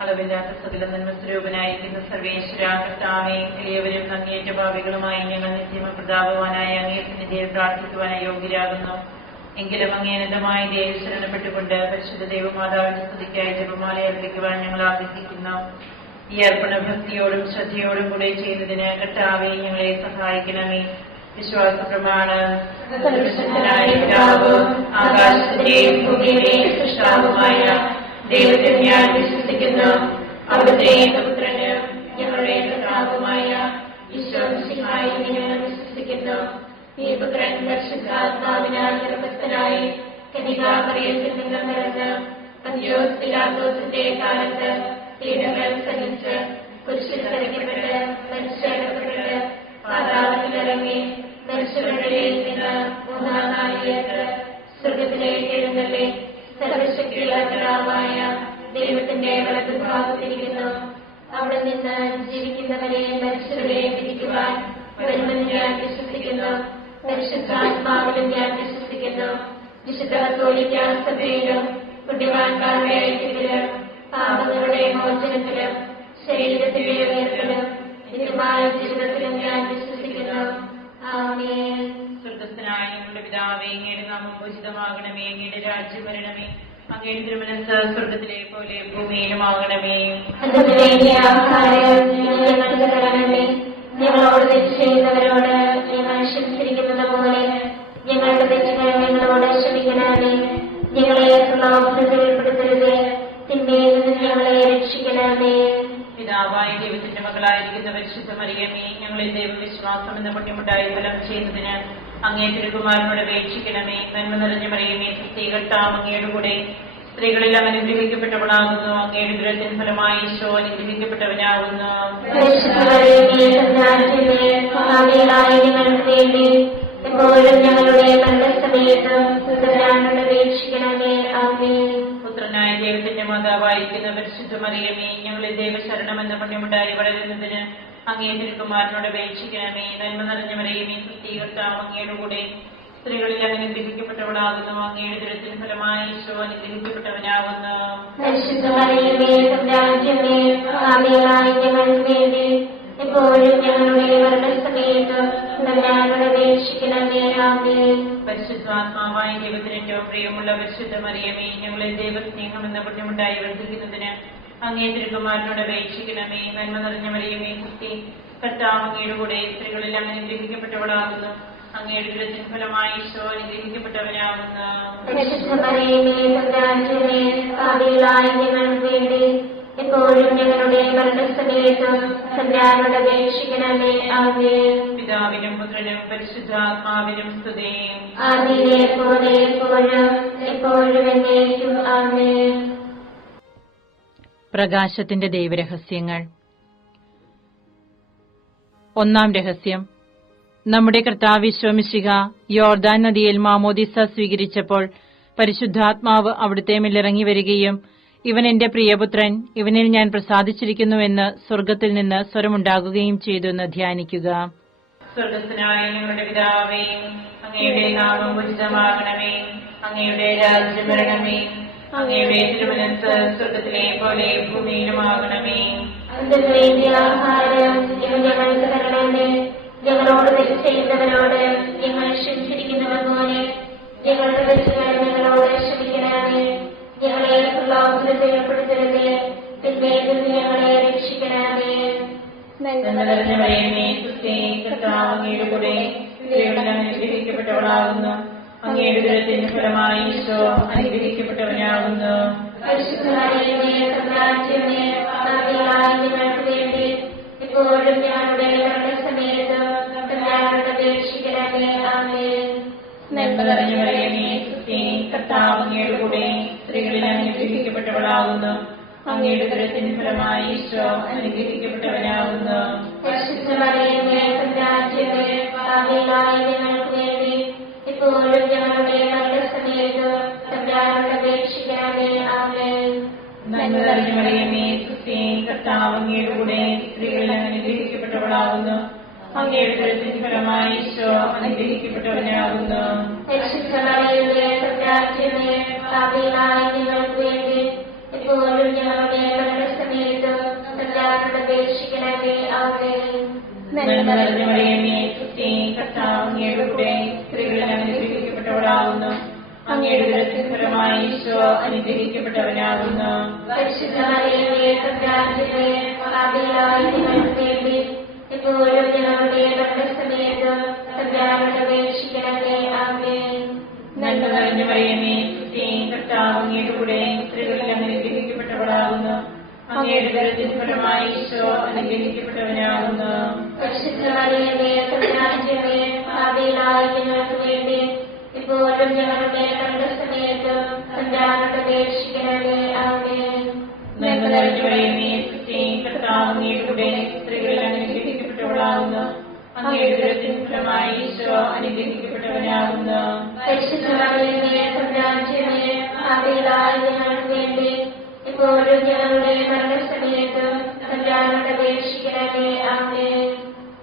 അളവില്ലാത്ത സകല നന്മസ്വരൂപനായിരിക്കുന്ന സർവേശ്വര കർത്താവേ, എളിയവരും അങ്ങേയറ്റ ഭാവികളുമായി ഞങ്ങൾ നിത്യമ പ്രതാപവാനായ അങ്ങേ സന്നിധിയിൽ പ്രാർത്ഥിക്കുവാനായി യോഗ്യരാകുന്നു. എങ്കിലും അങ്ങേനതമായ ദേവി ശരണപ്പെട്ടുകൊണ്ട് പരിശുദ്ധ ദൈവമാതാവിന്റെ സ്തുതിക്കായി ജപമാല അർപ്പിക്കുവാൻ ഞങ്ങൾ ആഗ്രഹിക്കുന്നു. ഈ അർപ്പണ ഭക്തിയോടും ശ്രദ്ധയോടും കൂടെ ചെയ്യുന്നതിന് കർത്താവേ ഞങ്ങളെ സഹായിക്കണമേ. വിശ്വാസ പ്രമാണം. ആകാശത്തിന്റെയും ഭൂമിയുടെയും സൃഷ്ടാവുമായ ദൈവത്തിൽ ഞാൻ വിശ്വസിക്കുന്നു. അവിടുത്തെ ഏകപുത്രന് ഞങ്ങളുടെ കർത്താവുമായ ഈശോമിശിഹായിൽ ഞങ്ങൾ വിശ്വസിക്കുന്നു. ഈ പുത്രൻ പരിശുദ്ധാത്മാവിനാൽ ഗർഭസ്ഥനായി കന്യകാമറിയത്തിൽ നിന്ന് പിറന്ന് പന്തിയോസ് പിലാത്തോസിന്റെ കാലത്ത് പീഡകൾ സഹിച്ച് കുരിശിൽ തറയ്ക്കപ്പെട്ട് മരിച്ചടക്കപ്പെട്ട് പാതാളത്തിലിറങ്ങി മരിച്ചവരുടെ നിന്ന് മൂന്നാം നാളിലേക്ക് സ്വർഗത്തിലേക്ക് എഴുന്നള്ളി സർവശക്തിയുള്ള പിതാവായ ദൈവത്തിന്റെ വലതുഭാഗത്തിരിക്കുന്നു. അവിടെ നിന്ന് ജീവിക്കുന്നവരെയും മരിച്ചവരെയും വിധിക്കുവാൻ വരുമെന്ന് ഞാൻ വിശ്വസിക്കുന്നു. പരിശുദ്ധാത്മാവിലും ഞാൻ വിശ്വസിക്കുന്നു. വിശുദ്ധ കത്തോലിക്ക സഭയിലും പുണ്യവാന്മാരുടെ ഐക്യത്തിലും പാപങ്ങളുടെ മോചനത്തിലും ശരീരത്തിലെ ഉയർത്തലും നിത്യമായ ജീവിതത്തിലും ഞാൻ വിശ്വസിക്കുന്നു. ആമേൻ. സ്വർഗ്ഗസ്ഥനായ ഞങ്ങളുടെ പിതാവേ, അങ്ങയുടെ നാമം പൂജിതമാകണമേ. അങ്ങയുടെ രാജ്യം വരണമേ. അങ്ങയുടെ തിരുമനസ്സ് സ്വർഗ്ഗത്തിലെ പോലെ ഭൂമിയിലുമാകണമേ. ഞങ്ങളോട് തെറ്റ് ചെയ്യുന്നവരോട് ഞങ്ങൾ ക്ഷമിച്ചിരിക്കുന്നത് പോലെ ഞങ്ങളുടെ തെറ്റുകൾ ഞങ്ങളോട് ക്ഷമിക്കണമേ. ഞങ്ങളെ പ്രലോഭനത്തിൽ ഉൾപ്പെടുത്തരുതേ, തിന്മയിൽ നിന്ന് ഞങ്ങളെ രക്ഷിക്കണമേ. പിതാവായ ദൈവത്തിന്റെ മകളായിരിക്കുന്ന പരിശുദ്ധ മറിയമേ, ഞങ്ങളിൽ ദൈവവിശ്വാസം എന്ന പുണ്യമുണ്ടായി ഫലം ചെയ്യുന്നതിന് അങ്ങേ തിരുകുമാരനോട് അപേക്ഷിക്കണമേ. നന്മ നിറഞ്ഞ മറിയമേ, കർത്താവ് അങ്ങയുടെ കൂടെ സ്ത്രീകളെല്ലാം അനുഗ്രഹിക്കപ്പെട്ടവളാകുന്നു. അങ്ങയുടെ ദുരത്തിന് ഫലമായി ഈശോ അനുഗ്രഹിക്കപ്പെട്ടവനാകുന്നു. പുത്രനായ ദൈവത്തിന്റെ മാതാവായിരിക്കുന്ന പരിശുദ്ധ മറിയമേ, ഞങ്ങളിൽ ദൈവശരണം എന്ന പുണ്യമുണ്ടായി വളരുന്നതിന് അങ്ങേ തിരുകുമാരനോട് അപേക്ഷിക്കണമേ. നന്മ നിറഞ്ഞ മറിയമേ, കർത്താവ് അങ്ങയുടെ കൂടെ സ്ത്രീകളിൽ അനുഗ്രഹിക്കപ്പെട്ടവളാകുന്നു. അങ്ങയുടെ ദുരത്തിന് ഫലമായി ഈശോ അനുഗ്രഹിക്കപ്പെട്ടവനാകുന്നു. പരിശുദ്ധാത്മാവായ ദൈവത്തിന് ഏറ്റവും പ്രിയമുള്ള പരിശുദ്ധ മറിയമേ, ഞങ്ങളിൽ ദൈവസ്നേഹം എന്ന പുണ്യമുണ്ടായി വർദ്ധിക്കുന്നതിന് അങ്ങേ തിരുകുമാരനോട് അപേക്ഷിക്കണമേ. നന്മ നിറഞ്ഞ മറിയമേ, കർത്താവ് അങ്ങയുടെ കൂടെ സ്ത്രീകളെല്ലാം അനുഗ്രഹിക്കപ്പെട്ടവളാകുന്നു. അങ്ങയുടെ ദുരത്തിന് ഫലമായി ഈശോ അനുഗ്രഹിക്കപ്പെട്ടവനാകുന്നു. എപ്പോഴും ഞങ്ങളുടെ മരണസമയത്തും തമ്പുരാനോട് അപേക്ഷിക്കണമേ. ആമേൻ. പിതാവിനും പുത്രനും പരിശുദ്ധാത്മാവിനും സ്തുതി. ആദിയിലെ പോലെ എപ്പോഴും എപ്പോഴും എന്നേക്കും. ആമേൻ. പ്രകാശത്തിന്റെ ദൈവരഹസ്യങ്ങൾ. ഒന്നാം രഹസ്യം. നമ്മുടെ കർത്താവ് ഈശോ മിശിഹ യോർദാൻ നദിയിൽ മാമോദിസ സ്വീകരിച്ചപ്പോൾ പരിശുദ്ധാത്മാവ് അവിടുത്തെ മേലിറങ്ങി വരികയും ഇവൻ എന്റെ പ്രിയപുത്രൻ, ഇവനിൽ ഞാൻ പ്രസാദിച്ചിരിക്കുന്നുവെന്ന് സ്വർഗ്ഗത്തിൽ നിന്ന് സ്വരമുണ്ടാകുകയും ചെയ്തു എന്ന് ധ്യാനിക്കുക. സ്വർഗ്ഗസ്ഥനായ ഞങ്ങളുടെ പിതാവേ, അങ്ങയുടെ നാമം പൂജിതമാകണമേ. അങ്ങയുടെ രാജ്യം വരണമേ. അങ്ങയുടെ തിരുമനസ്സ് സ്വർഗ്ഗത്തിലെ പോലെ ഭൂമിയിലുമാകണമേ. ആഹാരം ഞങ്ങൾക്ക് തരണമേ. ഞങ്ങളോട് തെറ്റ് ചെയ്യുന്നവരോട് ഞങ്ങൾ ക്ഷമിച്ചിരിക്കുന്നത് പോലെ ഞങ്ങളുടെ തെറ്റുകൾ ഞങ്ങളോട് ക്ഷമിക്കണമേ. ഞങ്ങളെ പ്രലോഭനത്തിൽ ഉൾപ്പെടുത്തരുതേ, തിന്മയിൽ നിന്ന് ഞങ്ങളെ രക്ഷിക്കണമേ. കർത്താവ് അങ്ങയുടെ കൂടെ സ്ത്രീകളിൽ അനുഗ്രഹിക്കപ്പെട്ടവളാകുന്നു. അങ്ങയുടെ ദുരത്തിന് ഫലമായി ഈശോ അനുഗ്രഹിക്കപ്പെട്ടവനാകുന്നു. എപ്പോഴും ഞങ്ങളുടെ മരണസമയത്ത് തമ്പുരാനോട് അപേക്ഷിക്കണമേ. ആമേൻ. നന്മ നിറഞ്ഞ മറിയമേ, കർത്താവ് അങ്ങയുടെ കൂടെ സ്ത്രീകളിൽ അനുഗ്രഹിക്കപ്പെട്ടവളാകുന്നു. അങ്ങയുടെ ദുരത്തിന് ഫലമായി ഈശോ അനുഗ്രഹിക്കപ്പെട്ടവനാകുന്നു. എപ്പോഴും ഞങ്ങളുടെ മരണസമയത്ത് തമ്പുരാനോട് അപേക്ഷിക്കണമേ. ആമേൻ. നന്മ നിറഞ്ഞ മറിയമേ, കർത്താവ് അങ്ങയുടെ കൂടെ സ്ത്രീകളിൽ അനുഗ്രഹിക്കപ്പെട്ടവളാകുന്നു. അങ്ങയുടെ ദുരത്തിന് ഫലമായി ഈശോ അനുഗ്രഹിക്കപ്പെട്ടവനാകുന്നു. എപ്പോഴും ഞങ്ങളുടെ നന്മ നിറഞ്ഞ മറിയമേ, സുസ്ഥി, കർത്താവ് അങ്ങയുടെ കൂടെ സ്ത്രീകളിൽ അനുഗ്രഹിക്കപ്പെട്ടവളാകുന്നു. അങ്ങയുടെ ഉദരത്തിൻ ഫലമായി ഈശോ അനുഗ്രഹിക്കപ്പെട്ടവനാകുന്നു. പരിശുദ്ധ മറിയമേ, തമ്പുരാന്റമ്മേ, പാപികളായ ഞങ്ങൾക്ക് വേണ്ടി ഇപ്പോഴും ഞങ്ങളുടെ മരണസമയത്തും തമ്പുരാനോട് അപേക്ഷിക്കണമേ. ആമേൻ. നന്മ നിറഞ്ഞ മറിയമേ, സുസ്ഥി, കർത്താവ് അങ്ങയുടെ കൂടെ സ്ത്രീകളിൽ അനുഗ്രഹിക്കപ്പെട്ടവളാകുന്നു. അങ്ങയുടെ ഉദരത്തിൻ ഫലമായി ഈശോ അനുഗ്രഹിക്കപ്പെട്ടവനാകുന്നു. പരിശുദ്ധ മറിയമേ, തമ്പുരാന്റമ്മേ, പാപികളായ ഞങ്ങൾക്ക് വേണ്ടി ഇപ്പോഴും ഞങ്ങളുടെ മരണസമയത്തും തമ്പുരാനോട് അപേക്ഷിക്കണമേ. ആമേൻ. നന്മ നിറഞ്ഞ മറിയമേ, സുസ്ഥി, കർത്താവ് അങ്ങയുടെ കൂടെ സ്ത്രീകളിൽ അനുഗ്രഹിക്കപ്പെട്ടവളാകുന്നു. അങ്ങയുടെ ഉദരത്തിൻ ഫലമായി ഈശോ അനുഗ്രഹിക്കപ്പെട്ടവനാകുന്നു. പരിശുദ്ധ മറിയമേ, തമ്പുരാന്റമ്മേ, പാപികളായ ഞങ്ങൾക്ക് വേണ്ടി ഇപ്പോഴും ഞങ്ങളുടെ മരണസമയത്തും തമ്പുരാനോട് അപേക്ഷിക്കണമേ. ആമേൻ.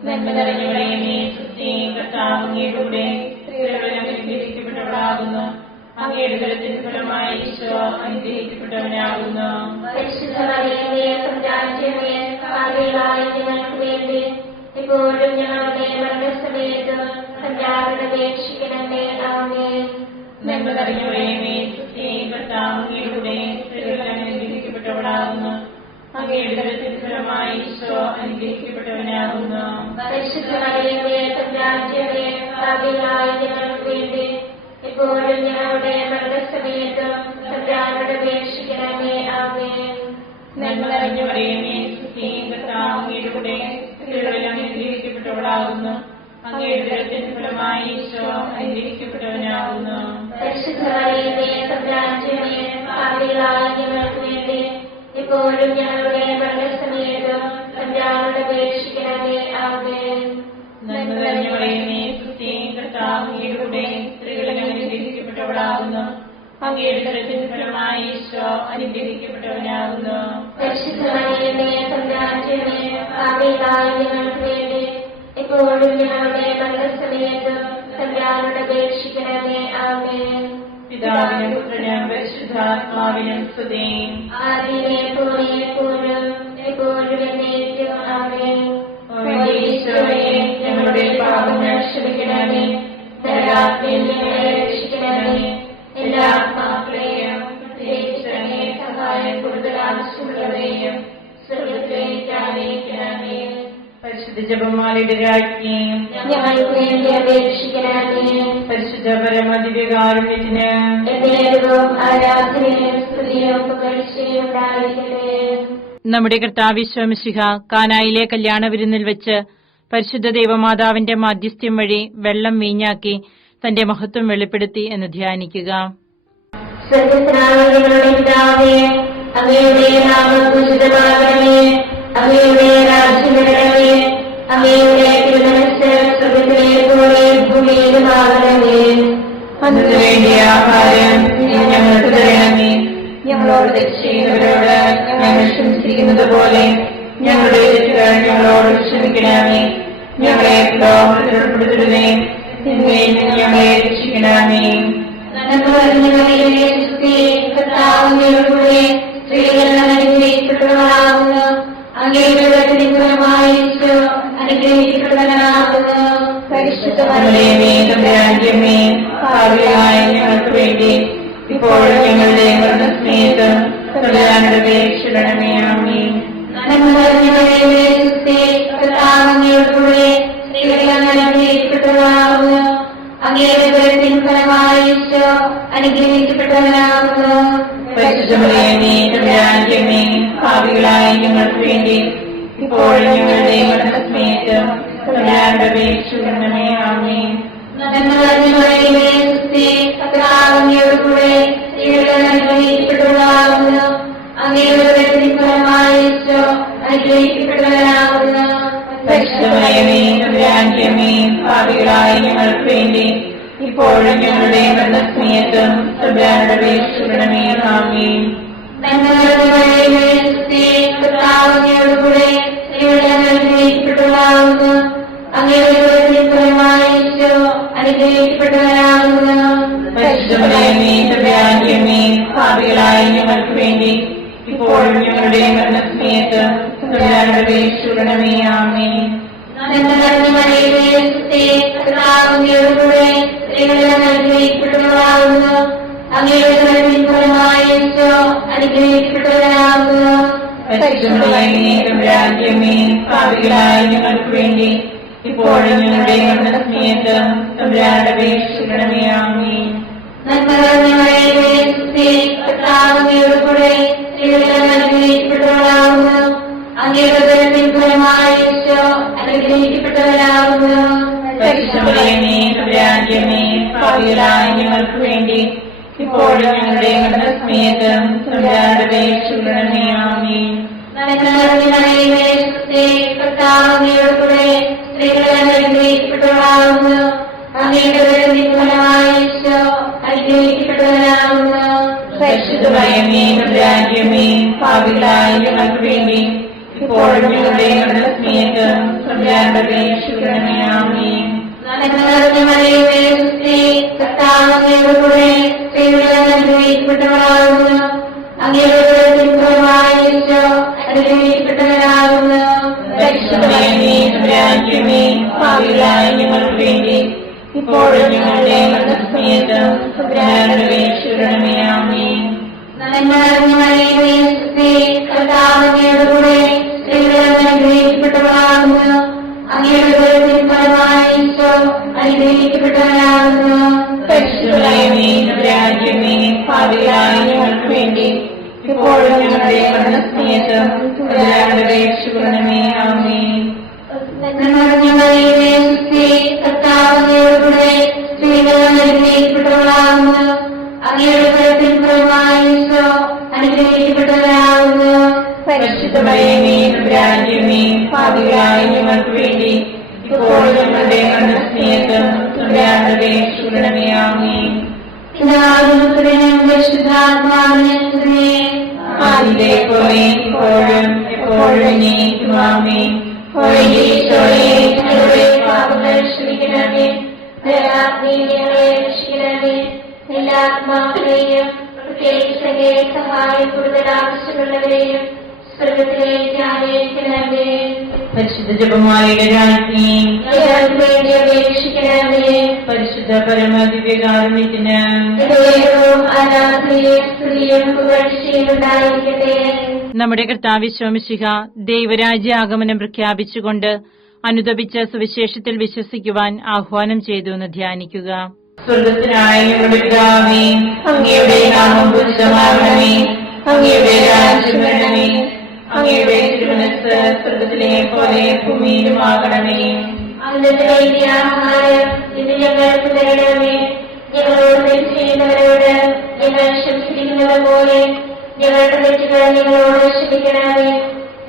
നന്മ നിറഞ്ഞ മറിയമേ, സുസ്ഥി, കർത്താവ് അങ്ങയുടെ കൂടെ സ്ത്രീകളിൽ അനുഗ്രഹിക്കപ്പെട്ടവളാകുന്നു. അങ്ങയുടെ ഉദരത്തിൻ ഫലമായി ഈശോ അനുഗ്രഹിക്കപ്പെട്ടവനാകുന്നു. പരിശുദ്ധ മറിയമേ, തമ്പുരാന്റമ്മേ, പാപികളായ ഞങ്ങൾക്ക് വേണ്ടി ഇപ്പോഴും ഞങ്ങളുടെ മരണസമയത്തും തമ്പുരാനോട് അപേക്ഷിക്കണമേ. ആമേൻ. നന്മ നിറഞ്ഞ മറിയമേ, സുസ്ഥി, കർത്താവ് അങ്ങയുടെ കൂടെ സ്ത്രീകളിൽ അനുഗ്രഹിക്കപ്പെട്ടവളാകുന്നു. അങ്ങയുടെ ഉദരത്തിൻ ഫലമായി ഈശോ അനുഗ്രഹിക്കപ്പെട്ടവനാകുന്നു. പരിശുദ്ധ മറിയമേ, തമ്പുരാന്റമ്മേ, പാപികളായ ഞങ്ങൾക്ക് വേണ്ടി ഇപ്പോഴും ഞങ്ങളുടെ മരണസമയത്തും തമ്പുരാനോട് അപേക്ഷിക്കണമേ. ആമേൻ. നന്മ നിറഞ്ഞ മറിയമേ, സുസ്ഥി, കർത്താവ് അങ്ങയുടെ കൂടെ സ്ത്രീകളിൽ അനുഗ്രഹിക്കപ്പെട്ടവളാകുന്നു. അങ്ങയുടെ ഉദരത്തിൻ ഫലമായി ഈശോ അനുഗ്രഹിക്കപ്പെട്ടവനാകുന്നു. പരിശുദ്ധ മറിയമേ, തമ്പുരാന്റമ്മേ, പാപികളായ ഞങ്ങൾക്ക് വേണ്ടി ഇപ്പോഴും ഞങ്ങളുടെ മരണസമയത്തും തമ്പുരാനോട് അപേക്ഷിക്കണമേ. ആമേൻ. നന്മ നിറഞ്ഞ മറിയമേ, സുസ്ഥി, കർത്താവ് അങ്ങയുടെ കൂടെ സ്ത്രീകളിൽ അനുഗ്രഹിക്കപ്പെട്ടവളാകുന്നു. അങ്ങയുടെ ഉദരത്തിൻ ഫലമായി ഈശോ അനുഗ്രഹിക്കപ്പെട്ടവനാകുന്നു. പരിശുദ്ധ മറിയമേ, തമ്പുരാന്റമ്മേ, പാപികളായ ഞങ്ങൾക്ക് വേണ്ടി ഇപ്പോഴും ഞങ്ങളുടെ മരണസമയത്തും തമ്പുരാനോട് അപേക്ഷിക്കണമേ. ആമേൻ. പിതാവിനും പുത്രനും പരിശുദ്ധാത്മാവിനും സ്തുതി. ആദിയിലെ പോലെ എപ്പോഴും എപ്പോഴും എന്നേക്കും. ആമേൻ. ഓ ഈശോയെ, ഞങ്ങളുടെ പാപങ്ങൾ ക്ഷമിക്കണമേ. നരകാഗ്നിയിൽ ഞങ്ങളെ രക്ഷിക്കണമേ. എല്ലാ ആത്മാക്കളെയും പ്രത്യേകിച്ച് അങ്ങേ സഹായം കൂടുതൽ ആവശ്യമുള്ളവരെയും സ്വർഗ്ഗത്തിലേക്ക് ആനയിക്കണമേ. പരിശുദ്ധ ജപമാലയുടെ രാജ്ഞിയും ഞങ്ങൾക്ക് വേണ്ടി അപേക്ഷിക്കണമേ. പരിശുദ്ധ പരമദിവ്യകാരുണ്യത്തിന് എന്നേരവും ആരാധനയും സ്തുതിയും പുകഴ്ചയും ഉണ്ടായിരിക്കട്ടെ. നമ്മുടെ കർത്താവ് മിശിഹ കാനായിലെ കല്യാണ വിരുന്നിൽ വെച്ച് പരിശുദ്ധ ദൈവമാതാവിന്റെ മാധ്യസ്ഥ്യം വഴി വെള്ളം വീഞ്ഞാക്കി തന്റെ മഹത്വം വെളിപ്പെടുത്തി എന്ന് ധ്യാനിക്കുക. സ്വർഗ്ഗസ്ഥനായ ഞങ്ങളുടെ പിതാവേ, അങ്ങയുടെ നാമം പൂജിതമാകണമേ. അങ്ങയുടെ രാജ്യം വരണമേ. അങ്ങയുടെ തിരുമനസ്സ് സ്വർഗ്ഗത്തിലെ പോലെ ഭൂമിയിലുമാകണമേ. അതിനു വേണ്ടിയ ആഹാരം ഇന്ന് ഞങ്ങൾക്ക് തരണമേ. ഞങ്ങളോട് തെറ്റ് ചെയ്യുന്നവരോട് ഞങ്ങൾ ക്ഷമിച്ചിരിക്കുന്നത് പോലെ ഞങ്ങളുടെ തെറ്റുകൾ ഞങ്ങളോട് ക്ഷമിക്കണമേ. ഞങ്ങളെ പ്രലോഭനത്തിൽ ഉൾപ്പെടുത്തരുതേ. തിന്മയിൽ നിന്ന് ഞങ്ങളെ രക്ഷിക്കണമേ. നന്മ നിറഞ്ഞ മറിയമേ, സുസ്ഥി, കർത്താവ് അങ്ങയുടെ കൂടെ സ്ത്രീകൾ അനുഗ്രഹിക്കപ്പെട്ടവളാകുന്നു. അങ്ങയുടെ ഉദരത്തിൻ ഫലമായി ഈശോ അനുഗ്രഹിക്കപ്പെട്ടവനാകുന്നു. പരിശുദ്ധ മറിയമേ, തമ്പുരാന്റമ്മേ, പാപികളായ ഞങ്ങൾക്ക് വേണ്ടി ഇപ്പോഴും ഞങ്ങളുടെ മരണസമയത്ത് തമ്പുരാനോട് അപേക്ഷിക്കണമേ. ആമേൻ. നന്മ നിറഞ്ഞ മറിയമേ, സുസ്ഥി, കർത്താവ് അങ്ങയുടെ കൂടെ സ്ത്രീകൾ അനുഗ്രഹിക്കപ്പെട്ടവളാകുന്നു. അങ്ങയുടെ ഉദരത്തിൻ ഫലമായി ഈശോ അനുഗ്രഹിക്കപ്പെട്ടവനാകുന്നു. പരിശുദ്ധ മറിയമേ, തമ്പുരാന്റമ്മേ, പാപികളായ ഞങ്ങൾക്ക് വേണ്ടി ഇപ്പോഴും ഞങ്ങളുടെ മരണസമയത്ത് തമ്പുരാനോട് അപേക്ഷിക്കണമേ. ആമേൻ. നന്മ നിറഞ്ഞ മറിയമേ, സുസ്ഥി, കർത്താവ് അങ്ങയുടെ കൂടെ സ്ത്രീകൾ അനുഗ്രഹിക്കപ്പെട്ടവളാകുന്നു. അങ്ങയുടെ ഉദരത്തിൻ ഫലമായി ഈശോ അനുഗ്രഹിക്കപ്പെട്ടവനാകുന്നു. പരിശുദ്ധ മറിയമേ, തമ്പുരാന്റമ്മേ, പാപികളായ ഞങ്ങൾക്ക് വേണ്ടി ഇപ്പോഴും ഞങ്ങളുടെ മരണസമയത്ത് തമ്പുരാനോട് അപേക്ഷിക്കണമേ. ആമേൻ. നന്മ നിറഞ്ഞ മറിയമേ, സുസ്ഥി, കർത്താവ് അങ്ങയുടെ കൂടെ സ്ത്രീകൾ അനുഗ്രഹിക്കപ്പെട്ടവളാകുന്നു. അങ്ങയുടെ ഉദരത്തിൻ ഫലമായി ഈശോ അനുഗ്രഹിക്കപ്പെട്ടവനാകുന്നു. പരിശുദ്ധ മറിയമേ, തമ്പുരാന്റമ്മേ, പാപികളായ ഞങ്ങൾക്ക് വേണ്ടി ഇപ്പോഴും ഞങ്ങളുടെ മരണസമയത്ത് തമ്പുരാനോട് അപേക്ഷിക്കണമേ. ആമേൻ. നന്മ രാജ്യമേ പാപികളായ ഞങ്ങൾക്ക് വേണ്ടി ഇപ്പോഴും ഞങ്ങളുടെ മരണസമയത്തും തമ്പുരാനോട് അപേക്ഷിക്കണമേ. ആമേൻ. അനുഗ്രഹിക്കപ്പെട്ടവരാകുന്നു. രാജ്യമേ പാപികളായ ഞങ്ങൾക്ക് വേണ്ടി ഇപ്പോഴും ഞങ്ങളുടെ മരണസമയത്തും തമ്പുരാനോട് അപേക്ഷിക്കണമേ. ആമേൻ. അനുഗ്രഹിക്കപ്പെട്ടവരാകുന്നു. പരിശുദ്ധമേ രാജ്യമേ പാപികളായ ഞങ്ങൾക്ക് വേണ്ടി ഇപ്പോഴും ഞങ്ങളുടെ മരണസമയത്തും തമ്പുരാനോട് അപേക്ഷിക്കണമേ. ആമേൻ. അനുഗ്രഹിക്കപ്പെട്ടവരാകുന്നു. അനുഗ്രഹിക്കപ്പെട്ടവരാകുന്നു. പരിശുദ്ധമേ രാജ്യമേ പാപികളായ ഞങ്ങൾക്ക് വേണ്ടി ഇപ്പോഴും ഞങ്ങളുടെ മരണസമയത്തും തമ്പുരാനോട് അപേക്ഷിക്കണമേ. ആമേൻ. അനുഗ്രഹിക്കപ്പെട്ടവരാകുന്നു. അനുഗ്രഹിക്കപ്പെട്ടവരാകുന്നു. പരിശുദ്ധമേ രാജ്യമേ പാപികളായ ഞങ്ങൾക്ക് വേണ്ടി ഇപ്പോഴും ഞങ്ങളുടെ മരണസമയത്തും തമ്പുരാനോട് അപേക്ഷിക്കണമേ. ആമേൻ. അനുഗ്രഹിക്കപ്പെട്ടവരാകുന്നു. അനുഗ്രഹിക്കപ്പെട്ടവരാകുന്നു. പരിശുദ്ധമേ രാജ്യമേ പാപികളായ ഞങ്ങൾക്ക് വേണ്ടി ഇപ്പോഴും ഞങ്ങളുടെ മരണസമയത്തും തമ്പുരാനോട് അപേക്ഷിക്കണമേ. ആമേൻ. ആദിയിലെ പോലെ ഇപ്പോഴും എപ്പോഴും എന്നേക്കും. ആമേൻ. എല്ലാ ആത്മാക്കളെയും പ്രത്യേകിച്ച് സഹായം കൂടുതൽ ആവശ്യമുള്ളവരെയും സ്വർഗത്തിലേക്ക് ആനയിക്കണമേ. പരിശുദ്ധ ജപമാലയുടെ രാജ്ഞി വേണ്ടി അപേക്ഷിക്കണമേ. പരിശുദ്ധ പരമദിവ്യകാരുണ്യത്തിന് ആരാധനയും സ്ത്രീയും പുകഴ്ചയും ഉണ്ടായിരിക്കട്ടെ. നമ്മുടെ കർത്താവ് ശോമിശിഹ ദൈവരാജ്യ ആഗമനം പ്രഖ്യാപിച്ചുകൊണ്ട് അനുദപിച്ച സുവിശേഷത്തിൽ വിശ്വസിക്കുവാൻ ആഹ്വാനം ചെയ്തു എന്ന് ധ്യാനിക്കുക. സ്വർഗത്തിനായ ഞങ്ങളുടെ പിതാവേ, അങ്ങയുടെ നാമം പൂജിതമാകണമേ. അങ്ങയുടെ രാജ്യം വരണമേ. അങ്ങയുടെ തിരുമനസ്സ് സ്വർഗത്തിലെ പോലെ ഭൂമിയിലുമാകണമേ. അന്നത്തെ ആഹാരം ഇത് ഞങ്ങൾക്ക് തരണമേ. ഞങ്ങളോട് തെറ്റ് ചെയ്യുന്നവരോട് ഞങ്ങൾ ക്ഷമിച്ചിരിക്കുന്നത് പോലെ ഞങ്ങളുടെ തെറ്റുകൾ ഞങ്ങളോട് ക്ഷമിക്കണമേ.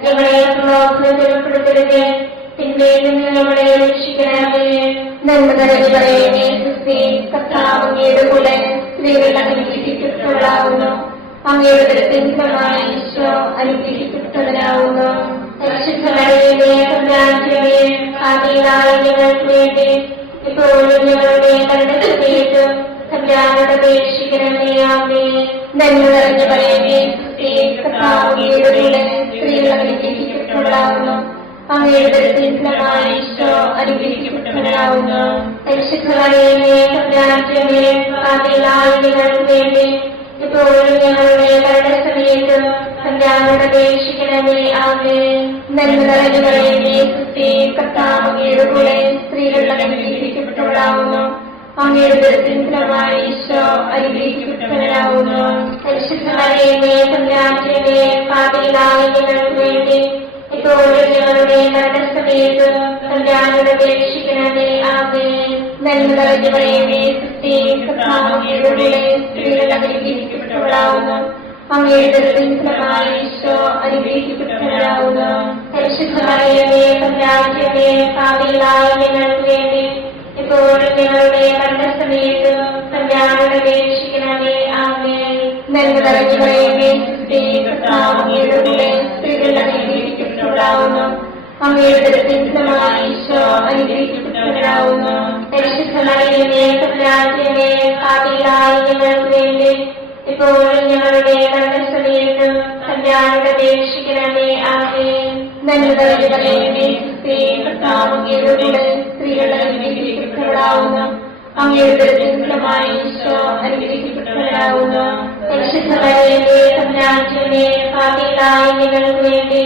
ഞങ്ങളെ പ്രലോഭനത്തിൽ ഉൾപ്പെടുത്തരുത്, തിന്മയിൽ നിന്ന് ഞങ്ങളെ രക്ഷിക്കണമേ. നന്മ നിറഞ്ഞ മറിയമേ, ക്രിസ്തുവേ, കർത്താവ് അങ്ങയുടെ കൂടെ സ്ത്രീകൾ അനുഗ്രഹിക്കപ്പെട്ടവളാകുന്നു. അങ്ങയുടെ ഉദരത്തിൻ ഫലമായ ഈശോ അനുഗ്രഹിക്കപ്പെട്ടവനാകുന്നു. പരിശുദ്ധ മറിയമേ, തമ്പുരാന്റമ്മേ, പാപികളായ ഞങ്ങൾക്ക് വേണ്ടി ഇപ്പോഴും ഞങ്ങളുടെ മരണസമയത്തും തമ്പുരാനോട് അപേക്ഷിക്കണമേ. ആമേൻ. നന്മ നിറഞ്ഞ മറിയമേ, ക്രിസ്തുവേ, കർത്താവ് അങ്ങയുടെ കൂടെ സ്ത്രീകൾ അനുഗ്രഹിക്കപ്പെട്ടവളാകുന്നു. അങ്ങയുടെ ഉദരത്തിൻ ഫലമായ ഈശോ അനുഗ്രഹിക്കപ്പെട്ടവനാകുന്നു. പരിശുദ്ധ മറിയമേ, തമ്പുരാന്റമ്മേ, പാപികളായ ഞങ്ങൾക്ക് വേണ്ടി ഇപ്പോഴും ഞങ്ങളുടെ മരണസമയത്തും തമ്പുരാനോട് അപേക്ഷിക്കണമേ. ആമേൻ. നന്മ നിറഞ്ഞ മറിയമേ, ക്രിസ്തുവേ, കർത്താവ് അങ്ങയുടെ കൂടെ സ്ത്രീകൾ അനുഗ്രഹിക്കപ്പെട്ടവളാകുന്നു. അങ്ങയുടെ ഉദരത്തിൻ ഫലമായ ഈശോ അനുഗ്രഹിക്കപ്പെട്ടവനാകുന്നു. പരിശുദ്ധ മറിയമേ, തമ്പുരാന്റമ്മേ, പാപികളായ ഞങ്ങൾക്ക് വേണ്ടി ഇപ്പോഴും ഞങ്ങളുടെ മരണസമയത്തും തമ്പുരാനോട് അപേക്ഷിക്കണമേ. ആമേൻ. നന്മ നിറഞ്ഞ മറിയമേ, ക്രിസ്തുവേ, കർത്താവ് അങ്ങയുടെ കൂടെ സ്ത്രീകൾ അനുഗ്രഹിക്കപ്പെട്ടവളാകുന്നു. അങ്ങയുടെ ഉദരത്തിൻ ഫലമായ ഈശോ അനുഗ്രഹിക്കപ്പെട്ടവനാകുന്നു. പരിശുദ്ധ മറിയമേ, തമ്പുരാന്റമ്മേ, പാപികളായ ഞങ്ങൾക്ക് വേണ്ടി ഇപ്പോഴും ഞങ്ങളുടെ മരണസമയത്തും തമ്പുരാനോട് അപേക്ഷിക്കണമേ. ആമേൻ. നന്മ നിറഞ്ഞ മറിയമേ, ക്രിസ്തുവേ, കർത്താവ് അങ്ങയുടെ കൂടെ സ്ത്രീകൾ അനുഗ്രഹിക്കപ്പെട്ടവളാകുന്നു. അങ്ങയുടെ ഉദരത്തിൻ ഫലമായ ഈശോ അനുഗ്രഹിക്കപ്പെട്ടവനാകുന്നു. പരിശുദ്ധ മറിയമേ, തമ്പുരാന്റമ്മേ, പാപികളായ ഞങ്ങൾക്ക് വേണ്ടി ഇപ്പോഴും ഞങ്ങളുടെ മരണസമയത്തും തമ്പുരാനോട് അപേക്ഷിക്കണമേ. ആമേൻ. നന്മ നിറഞ്ഞ മറിയമേ, ക്രിസ്തുവേ, കർത്താവ് അങ്ങയുടെ കൂടെ സ്ത്രീകൾ അനുഗ്രഹിക്കപ്പെട്ടവളാകുന്നു. അങ്ങയുടെ ഉദരത്തിൻ ഫലമായ ഈശോ അനുഗ്രഹിക്കപ്പെട്ടവനാകുന്നു. പരിശുദ്ധ മറിയമേ തമ്പുരാന്റമ്മേ, പാപികളായ ഞങ്ങൾക്ക് വേണ്ടി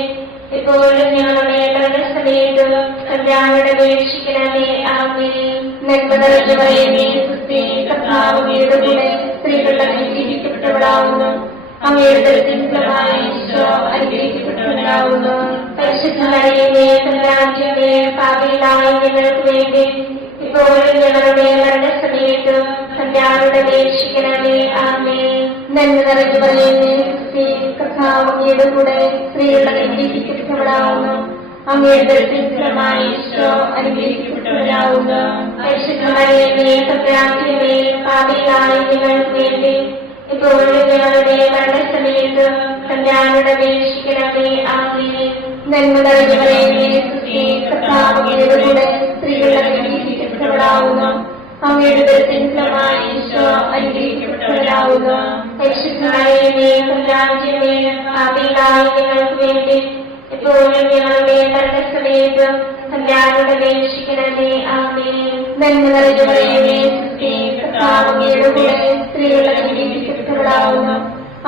ഇപ്പോഴും ഞങ്ങളുടെ മരണസമയത്തും തമ്പുരാനോട് അപേക്ഷിക്കണമേ. ആമേൻ. നന്മ നിറഞ്ഞ മറിയമേ സുസ്തി, കർത്താവ് അങ്ങയുടെ കൂടെ സ്ത്രീകൾ അനുഗ്രഹിക്കപ്പെട്ടവളാവുന്നു. അങ്ങയുടെ ഉദരത്തിൻ ഫലമായ ഈശോ അനുഗ്രഹിക്കപ്പെട്ടവനാവുന്നു. പരിശുദ്ധ മറിയമേ തമ്പുരാന്റമ്മേ, പാപികളായ ഞങ്ങൾക്ക് വേണ്ടി ഇപ്പോഴും ഞങ്ങളുടെ മരണസമയത്തും തമ്പുരാനോട് അപേക്ഷിക്കണമേ. ആമേൻ. നന്മ നിറഞ്ഞ മറിയമേ സുസ്തി, കർത്താവ് അങ്ങയുടെ കൂടെ സ്ത്രീകൾ അനുഗ്രഹിക്കപ്പെട്ടവളാവുന്നു. അങ്ങയുടെ ഉദരത്തിൻ ഫലമായ ഈശോ അനുഗ്രഹിക്കപ്പെട്ടവനാവുന്നു. പരിശുദ്ധ മറിയമേ തമ്പുരാന്റമ്മേ, പാപികളായ ഞങ്ങൾക്ക് വേണ്ടി ഇപ്പോഴും ഞങ്ങളുടെ മരണസമയത്തും തമ്പുരാനോട് അപേക്ഷിക്കണമേ. ആമേൻ. നന്മ നിറഞ്ഞ മറിയമേ സുസ്തി, കർത്താവ് അങ്ങയുടെ കൂടെ സ്ത്രീകൾ അനുഗ്രഹിക്കപ്പെട്ടവളാവുന്നു. അങ്ങയുടെ ഉദരത്തിൻ ഫലമായ ഈശോ അനുഗ്രഹിക്കപ്പെട്ടവനാവുന്നു. പരിശുദ്ധ മറിയമേ തമ്പുരാന്റമ്മേ, പാപികളായ ഞങ്ങൾക്ക് വേണ്ടി ഇപ്പോഴും ഞങ്ങളുടെ മരണസമയത്തും തമ്പുരാനോട് അപേക്ഷിക്കണമേ. ആമേൻ. നന്മ നിറഞ്ഞ മറിയമേ സുസ്തി, കർത്താവ് അങ്ങയുടെ കൂടെ സ്ത്രീകൾ അനുഗ്രഹിക്കപ്പെട്ടവളാവുന്നു.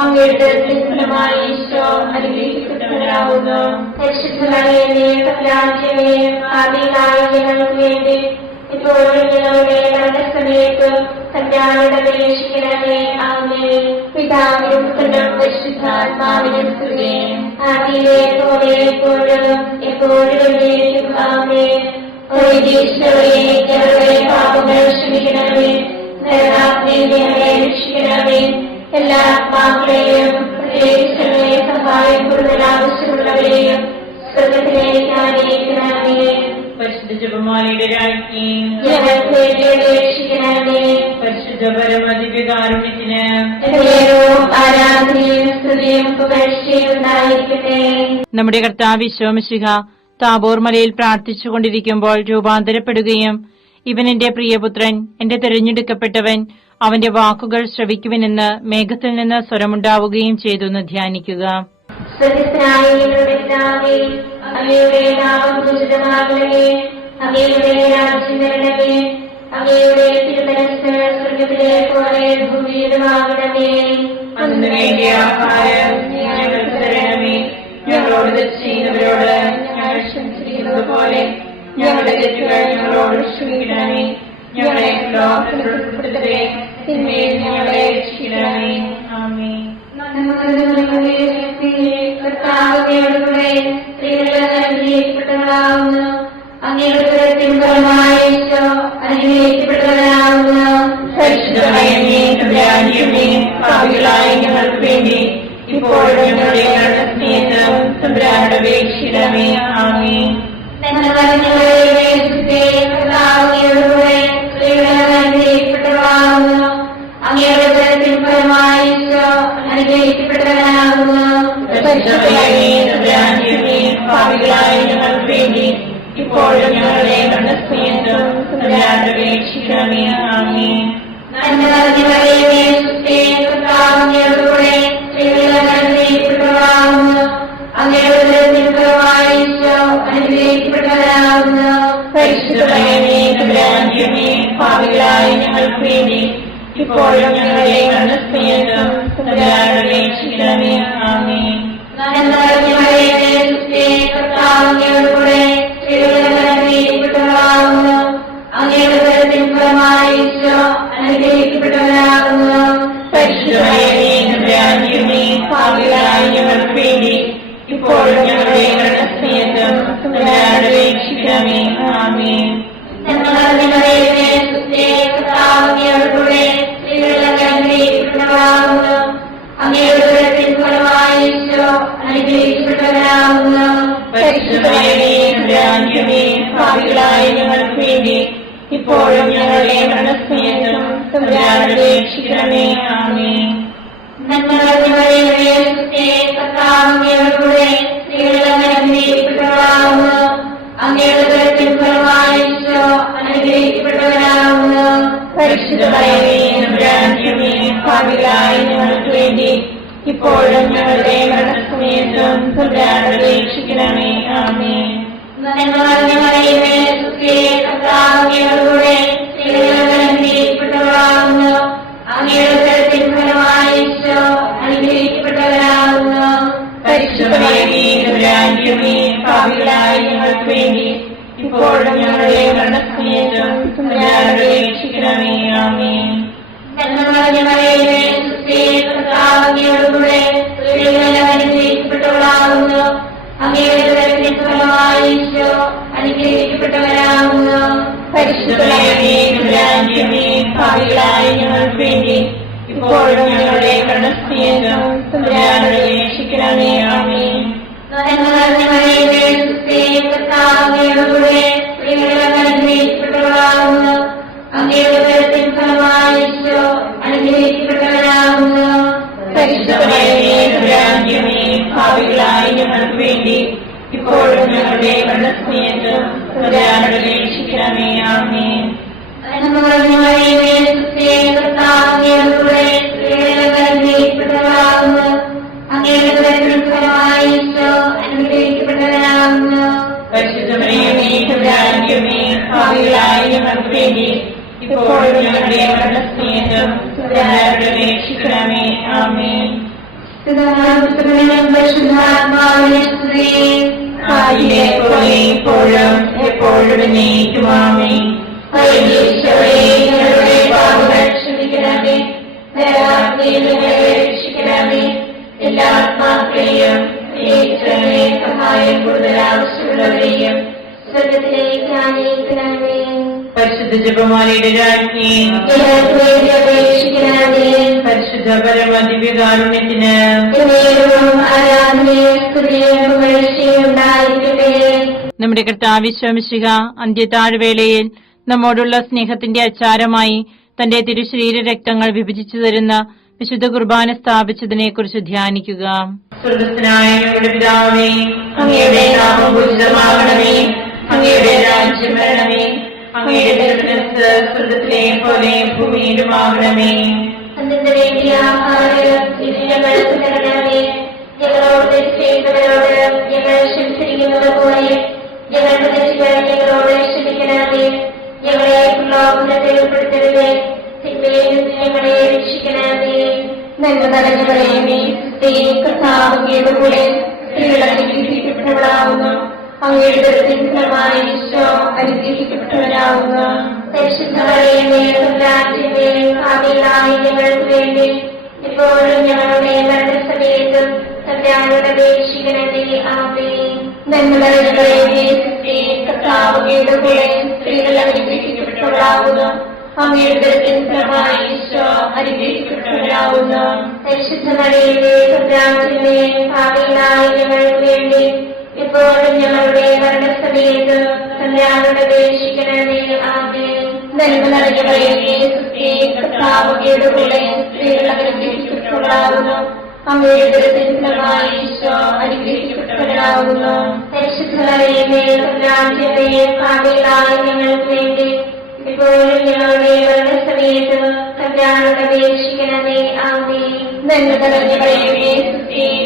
അങ്ങയുടെ ഉദരത്തിൻ ഫലമായ ഈശോ അനുഗ്രഹിക്കപ്പെട്ടവനാവുന്നു. പരിശുദ്ധ മറിയമേ തമ്പുരാന്റമ്മേ, പാപികളായ ഞങ്ങൾക്ക് വേണ്ടി ഇപ്പോഴും ഞങ്ങളുടെ മരണസമയത്തും തമ്പുരാനോട് അപേക്ഷിക്കണമേ. ആമേൻ. പിതാവിനും പുത്രനും പരിശുദ്ധാത്മാവിനും സ്തുതി. ആദിയിലെ പോലെ എപ്പോഴും എപ്പോഴും എന്നേക്കും. ആമേൻ. ഈശോയെ ഞങ്ങളുടെ പാപങ്ങൾ ക്ഷമിക്കണമേ. നരകാഗ്നിയിൽ ഞങ്ങളെ രക്ഷിക്കണമേ. എല്ലാ ആത്മാക്കളെയും പ്രത്യേകിച്ച് സഹായം കൂടുതൽ ആവശ്യമുള്ളവരെയും സ്വർഗ്ഗത്തിലേക്ക് ആനയിക്കണമേ. പരിശുദ്ധ ജപമാലയുടെ രാജ്ഞി ഞങ്ങൾക്ക് വേണ്ടി അപേക്ഷിക്കണമേ. പരിശുദ്ധ പരമദിവ്യകാരുണ്യത്തിന് ആരാധനയും സ്തുതിയും പുകഴ്ചയും ഉണ്ടായിരിക്കട്ടെ. നമ്മുടെ കർത്താവ് ഈശോ മിശിഹ താബോർ മലയിൽ പ്രാർത്ഥിച്ചുകൊണ്ടിരിക്കുമ്പോൾ രൂപാന്തരപ്പെടുകയും ഇവൻ എന്റെ പ്രിയപുത്രൻ, എന്റെ തിരഞ്ഞെടുക്കപ്പെട്ടവൻ, അവന്റെ വാക്കുകൾ ശ്രവിക്കുവിനെന്ന് മേഘത്തിൽ നിന്ന് സ്വരമുണ്ടാവുകയും ചെയ്തു എന്ന് ധ്യാനിക്കുക. അങ്ങയുടെ നാമം പൂജിതമാകണമേ. അങ്ങയുടെ രാജ്യം വരണമേ. അങ്ങയുടെ തിരുമനസ്സ് സ്വർഗ്ഗത്തിലെ പോലെ ഭൂമിയിലുമാകണമേ. അന്ന് വേണ്ടിയ ആഹാരം ഞങ്ങൾക്ക് തരണമേ. ഞങ്ങളോട് തെറ്റ് ചെയ്യുന്നവരോട് ഞങ്ങൾ ക്ഷമിച്ചിരിക്കുന്നത് പോലെ ഞങ്ങളുടെ തെറ്റുകൾ ഞങ്ങളോട് ക്ഷമിക്കണമേ. ഞങ്ങളെ ലോകത്തിൽ ഉൾപ്പെടുത്തരുതേ, തിന്മയിൽ ഞങ്ങളെ രക്ഷിക്കണമേ. ആമേൻ. കർത്താവിനോടുകൂടെ സ്ത്രീകൾ അനുഗ്രഹിക്കപ്പെട്ടവളാവുന്നു. അങ്ങയുടെ ഉദരത്തിൻ ഫലമായ ഈശോ അനുഗ്രഹിക്കപ്പെട്ടവനാവുന്നു. പരിശുദ്ധ മറിയമേ തമ്പുരാന്റമ്മേ, പാപികളായ ഞങ്ങൾക്ക് വേണ്ടി ഇപ്പോഴും ഞങ്ങളുടെ മരണസമയത്തും തമ്പുരാനോട് അപേക്ഷിക്കണമേ. ആമേൻ. നന്മ നിറഞ്ഞ മറിയമേ സുസ്തി, കർത്താവിനോടുകൂടെ സ്ത്രീകൾ അനുഗ്രഹിക്കപ്പെട്ടവളാവുന്നു. അങ്ങയുടെ ഉദരത്തിൻ ഫലമായ ഈശോ അനുഗ്രഹിക്കപ്പെട്ടവനാവുന്നു. പരിശുദ്ധ മറിയമേ തമ്പുരാന്റമ്മേ, പാപികളായ ഞങ്ങൾക്ക് വേണ്ടി ഇപ്പോഴും ഞങ്ങളുടെ മരണസമയത്തും തമ്പുരാനോട് അപേക്ഷിക്കണമേ. ആമേൻ. നന്മ നിറഞ്ഞ മറിയമേ സുസ്തി, കർത്താവിനോടുകൂടെ സ്ത്രീകൾ അനുഗ്രഹിക്കപ്പെട്ടവളാവുന്നു. അങ്ങയുടെ ഉദരത്തിൻ ഫലമായ ഈശോ അനുഗ്രഹിക്കപ്പെട്ടവനാവുന്നു. പരിശുദ്ധ മറിയമേ തമ്പുരാന്റമ്മേ, പാപികളായ ഞങ്ങൾക്ക് വേണ്ടി ഇപ്പോഴും ഞങ്ങളുടെ മരണസമയത്തും തമ്പുരാനോട് അപേക്ഷിക്കണമേ. ആമേൻ. നന്മ നിറഞ്ഞ മറിയമേ സുസ്തി, കർത്താവിനോടുകൂടെ സ്ത്രീകൾ അനുഗ്രഹിക്കപ്പെട്ടവളാവുന്നു. അങ്ങയുടെ ഉദരത്തിൻ ഫലമായ ഈശോ അനുഗ്രഹിക്കപ്പെട്ടവനാവുന്നു. പരിശുദ്ധ മറിയമേ തമ്പുരാന്റമ്മേ, പാപികളായ ഞങ്ങൾക്ക് വേണ്ടി ഇപ്പോഴും ഞങ്ങളുടെ മരണസമയത്തും തമ്പുരാനോട് അപേക്ഷിക്കണമേ. ആമേൻ. നന്മ നിറഞ്ഞ മറിയമേ സുസ്തി, കർത്താവിനോടുകൂടെ സ്ത്രീകൾ അനുഗ്രഹിക്കപ്പെട്ടവളാവുന്നു. അങ്ങയുടെ ഉദരത്തിൻ ഫലമായ ഈശോ അനുഗ്രഹിക്കപ്പെട്ടവനാവുന്നു. പരിശുദ്ധ മറിയമേ തമ്പുരാന്റമ്മേ, പാപികളായ ഞങ്ങൾക്ക് വേണ്ടി ഇപ്പോഴും ഞങ്ങളുടെ മരണസമയത്തും തമ്പുരാനോട് അപേക്ഷിക്കണമേ. ആമേൻ. നന്മ നിറഞ്ഞ മറിയമേ സുസ്തി, കർത്താവിനോടുകൂടെ സ്ത്രീകൾ അനുഗ്രഹിക്കപ്പെട്ടവളാവുന്നു. അങ്ങയുടെ ഉദരത്തിൻ ഫലമായ ഈശോ അനുഗ്രഹിക്കപ്പെട്ടവനാവുന്നു. പരിശുദ്ധ മറിയമേ തമ്പുരാന്റമ്മേ, പാപികളായ ഞങ്ങൾക്ക് വേണ്ടി ഇപ്പോഴും ഞങ്ങളുടെ മരണസമയത്തും തമ്പുരാനോട് അപേക്ഷിക്കണമേ. ആമേൻ. നന്മ നിറഞ്ഞ മറിയമേ സുസ്തി, കർത്താവിനോടുകൂടെ സ്ത്രീകൾ അനുഗ്രഹിക്കപ്പെട്ടവളാവുന്നു. അങ്ങയുടെ ഉദരത്തിൻ ഫലമായ ഈശോ തമ്പുരാന്റെമേ, പാപികളായ ഞങ്ങൾക്ക് വേണ്ടി ഇപ്പോഴും ഞങ്ങളുടെ മരണസമയത്തും തമ്പുരാനോട് അപേക്ഷിക്കണമേ. ആമേൻ. കർത്താവിനോടുകൂടെ സ്ത്രീകളെല്ലാം അനുഗ്രഹിക്കപ്പെട്ടവളാകുന്നു. അങ്ങയുടെ ഉദരത്തിൻ ഫലമായി ഈശോ അനുഗ്രഹിക്കപ്പെട്ടവരാകുന്നു. പരിശുദ്ധമേ, തമ്പുരാന്റെമേ, പാപികളായ ഞങ്ങൾക്ക് വേണ്ടി ഇപ്പോഴും ഞങ്ങളുടെ മരണസമയത്തും തമ്പുരാനോട് അപേക്ഷിക്കണമേ. ആമേൻ. കർത്താവിനോടുകൂടെ സ്ത്രീകളെല്ലാം അനുഗ്രഹിക്കപ്പെട്ടവളാകുന്നു. അങ്ങയുടെ ഉദരത്തിൻ ഫലമായി ഈശോ അനുഗ്രഹിക്കപ്പെട്ടവരാകുന്നു. പരിശുദ്ധമേ, തമ്പുരാന്റെമേ, പാപികളായ ഞങ്ങൾക്ക് വേണ്ടി ഇപ്പോഴും ഞങ്ങളുടെ മരണസമയത്തും തമ്പുരാനോട് അപേക്ഷിക്കണമേ. ആമേൻ. കർത്താവിനോടുകൂടെ സ്ത്രീകളെല്ലാം അനുഗ്രഹിക്കപ്പെട്ടവളാകുന്നു. അങ്ങയുടെ ഉദരത്തിൻ ഫലമായി ഈശോ അനുഗ്രഹിക്കപ്പെട്ടവരാകുന്നു. പരിശുദ്ധമേ, തമ്പുരാന്റെമേ, പാപികളായ ഞങ്ങൾക്ക് വേണ്ടി ഇപ്പോഴും ഞങ്ങളുടെ മരണസമയത്തും തമ്പുരാനോട് അപേക്ഷിക്കണമേ. ആമേൻ. ആദിയിലെ പോലെ ഇപ്പോഴും എപ്പോഴും എന്നേക്കും. ആമേൻ. ഞങ്ങളുടെ പാപങ്ങൾ ക്ഷമിക്കണമേ. രക്ഷിക്കണമേ. എല്ലാ ആത്മാക്കളെയും പ്രത്യേകിച്ച് സഹായം കൂടുതൽ ആവശ്യമുള്ളവരെയും സ്വർഗത്തിലേക്ക് ആനയിക്കണമേ. പരിശുദ്ധ ജപമാലയുടെ രാജ്ഞി, ഞങ്ങൾക്ക് വേണ്ടി അപേക്ഷിക്കണമേ. പരിശുദ്ധ പരമദിവ്യകാരുണ്യത്തിന് ആരാധനയും സ്തുതിയും പുകഴ്ചയും ഉണ്ടായിരിക്കട്ടെ. നമ്മുടെ കർത്താവ് ഈശോ മിശിഹ അന്ത്യതാഴ്വേളയിൽ നമ്മോടുള്ള സ്നേഹത്തിന്റെ അച്ചാരമായി തന്റെ തിരുശരീര രക്തങ്ങൾ വിഭജിച്ചു തരുന്ന വിശുദ്ധ കുർബാന സ്ഥാപിച്ചതിനെ കുറിച്ച് ധ്യാനിക്കുക. സ്വർഗ്ഗസ്ഥനായ ഞങ്ങളുടെ പിതാവേ, അങ്ങയുടെ നാമം പൂജിതമാകണമേ. അങ്ങയുടെ രാജ്യം വരണമേ. അങ്ങയുടെ തിരുമനസ്സ് സ്വർഗ്ഗത്തിലെ പോലെ ഭൂമിയിലുമാകണമേ. അതിന്റെ വേണ്ടിയ ആഹാരം ഞങ്ങൾക്ക് തരണമേ. ഞങ്ങളോട് തെറ്റ് ചെയ്യുന്നവരോട് ഞങ്ങൾ ക്ഷമിച്ചിരിക്കുന്നത് പോലെ ഞങ്ങളുടെ തെറ്റുകൾ ഞങ്ങളോട് ക്ഷമിക്കണമേ. ഞങ്ങളെ പ്രലോഭനത്തിൽ ഉൾപ്പെടുത്തരുതേ. തിന്മയിൽ നിന്ന് ഞങ്ങളെ രക്ഷിക്കണമേ. നന്മ നിറഞ്ഞവളേ, കർത്താവിന്റെ കൂടെ സ്ത്രീകൾ അനുഗ്രഹിക്കപ്പെട്ടവളാകുന്നു. അങ്ങയുടെ ഉദരത്തിൻ ഫലമായി ഈശോ അനുഗ്രഹിക്കപ്പെട്ടവരാകുന്നു. പരിശുദ്ധ മറിയമേ, തമ്പുരാന്റെമേ, പാപികളായ ഞങ്ങൾക്ക് വേണ്ടി ഇപ്പോഴും ഞങ്ങളുടെ മരണസമയത്തും തമ്പുരാനോട് അപേക്ഷിക്കണമേ. ആമേൻ. നന്മ നിറഞ്ഞവളേ, കർത്താവിന്റെ കൂടെ സ്ത്രീകൾ അനുഗ്രഹിക്കപ്പെട്ടവളാകുന്നു. അങ്ങയുടെ ഉദരത്തിൻ ഫലമായി ഈശോ അനുഗ്രഹിക്കപ്പെട്ടവരാകുന്നു. പരിശുദ്ധ മറിയമേ, തമ്പുരാന്റെമേ, പാപികളായ ഞങ്ങൾക്ക് വേണ്ടി ഇപ്പോഴും ഞങ്ങളുടെ മരണസമയത്തും തമ്പുരാനോട് അപേക്ഷിക്കണമേ. ആമേൻ. നന്മ നിറഞ്ഞവളേ, കർത്താവിന്റെ കൂടെ സ്ത്രീകൾ അനുഗ്രഹിക്കപ്പെട്ടവളാകുന്നു. അങ്ങയുടെ ഉദരത്തിൻ ഫലമായി ഈശോ അനുഗ്രഹിക്കപ്പെട്ടവരാകുന്നു. പരിശുദ്ധ മറിയമേ, തമ്പുരാന്റെമേ, പാപികളായ ഞങ്ങൾക്ക് വേണ്ടി ഇപ്പോഴും ഞങ്ങളുടെ മരണസമയത്തും തമ്പുരാനോട് അപേക്ഷിക്കണമേ. ആമേൻ. നന്മ നിറഞ്ഞവളേ,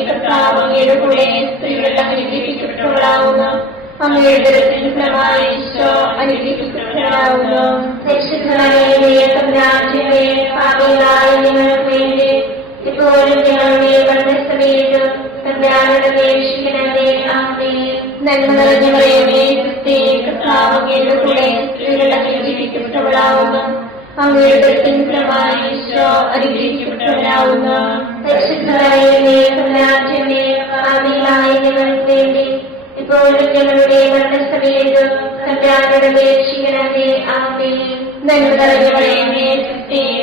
കർത്താവിന്റെ കൂടെ സ്ത്രീകൾ അനുഗ്രഹിക്കപ്പെട്ടവളാകുന്നു. അങ്ങയുടെ ഉദരത്തിൻ ഫലമായി ഈശോ അനുഗ്രഹിക്കപ്പെട്ടവരാകുന്നു. പരിശുദ്ധ മറിയമേ, തമ്പുരാന്റെമേ, പാപികളായ ഞങ്ങൾക്ക് വേണ്ടി ഇപ്പോഴും ഞങ്ങളുടെ മരണസമയത്തും തമ്പുരാനോട് അപേക്ഷിക്കണമേ. ആമേൻ. നന്മ നിറഞ്ഞവളേ, കർത്താവിന്റെ കൂടെ സ്ത്രീകൾ അനുഗ്രഹിക്കപ്പെട്ടവളാകുന്നു. അങ്ങയുടെ ഉദരത്തിൻ ഫലമായി ഈശോ അനുഗ്രഹിക്കപ്പെട്ടവരാകുന്നു. പരിശുദ്ധ മറിയമേ, തമ്പുരാന്റെമേ, പാപികളായ ഞങ്ങൾക്ക് വേണ്ടി ഇപ്പോഴും ഞങ്ങളുടെ മരണസമയത്തും തമ്പുരാനോട് അപേക്ഷിക്കണമേ. ആമേൻ. നന്മ നിറഞ്ഞവളേ,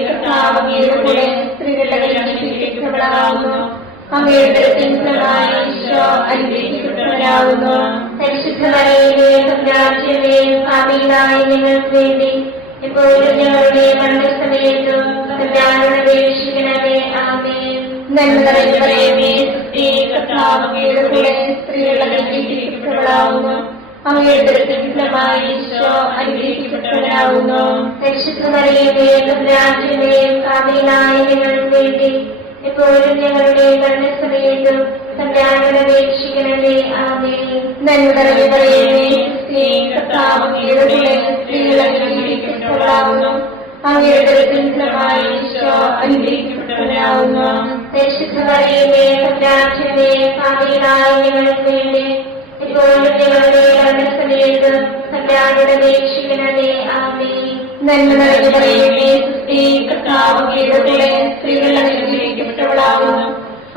കർത്താവിന്റെ കൂടെ സ്ത്രീകൾ അനുഗ്രഹിക്കപ്പെട്ടവളാകുന്നു. അങ്ങയുടെ ഉദരത്തിൻ ഫലമായി ഈശോ അനുഗ്രഹിക്കപ്പെട്ടവരാകുന്നു. പരിശുദ്ധ മറിയമേ, തമ്പുരാന്റെമേ, പാപികളായ ഞങ്ങൾക്ക് വേണ്ടി ഇപ്പോഴും ഞങ്ങളുടെ മരണസമയത്തും തമ്പുരാനോട് അപേക്ഷിക്കണമേ. ആമേൻ. നന്മ നിറഞ്ഞവളേ, കർത്താവിന്റെ കൂടെ സ്ത്രീകൾ അനുഗ്രഹിക്കപ്പെട്ടവളാകുന്നു. അങ്ങയുടെ ഉദരത്തിൻ ഫലമായി ഈശോ അനുഗ്രഹിക്കപ്പെട്ടവരാകുന്നു. പരിശുദ്ധ മറിയമേ, തമ്പുരാന്റെമേ, പാപികളായ ഞങ്ങൾക്ക് വേണ്ടി ഇപ്പോഴും ഞങ്ങളുടെ മരണസമയത്തും തമ്പുരാനോട് അപേക്ഷിക്കണമേ. ആമേൻ. നന്മ നിറഞ്ഞവളേ, കർത്താവിന്റെ കൂടെ സ്ത്രീകൾ അനുഗ്രഹിക്കപ്പെട്ടവളാകുന്നു. അങ്ങയുടെ ഉദരത്തിൻ ഫലമായി ഈശോ അനുഗ്രഹിക്കപ്പെട്ടവരാകുന്നു. പരിശുദ്ധ മറിയമേ, തമ്പുരാന്റെമേ, പാപികളായ ഞങ്ങൾക്ക് വേണ്ടി ഇപ്പോഴും ഞങ്ങളുടെ മരണസമയത്ത് തമ്പുരാനോട് അപേക്ഷിക്കണമേ. ആമേൻ. നന്മ നിറഞ്ഞ മറിയമേ, സുസ്തി, കർത്താവ് അങ്ങയുടെ കൂടെ സ്ത്രീകൾ അനുഗ്രഹിക്കപ്പെട്ടവളാകുന്നു.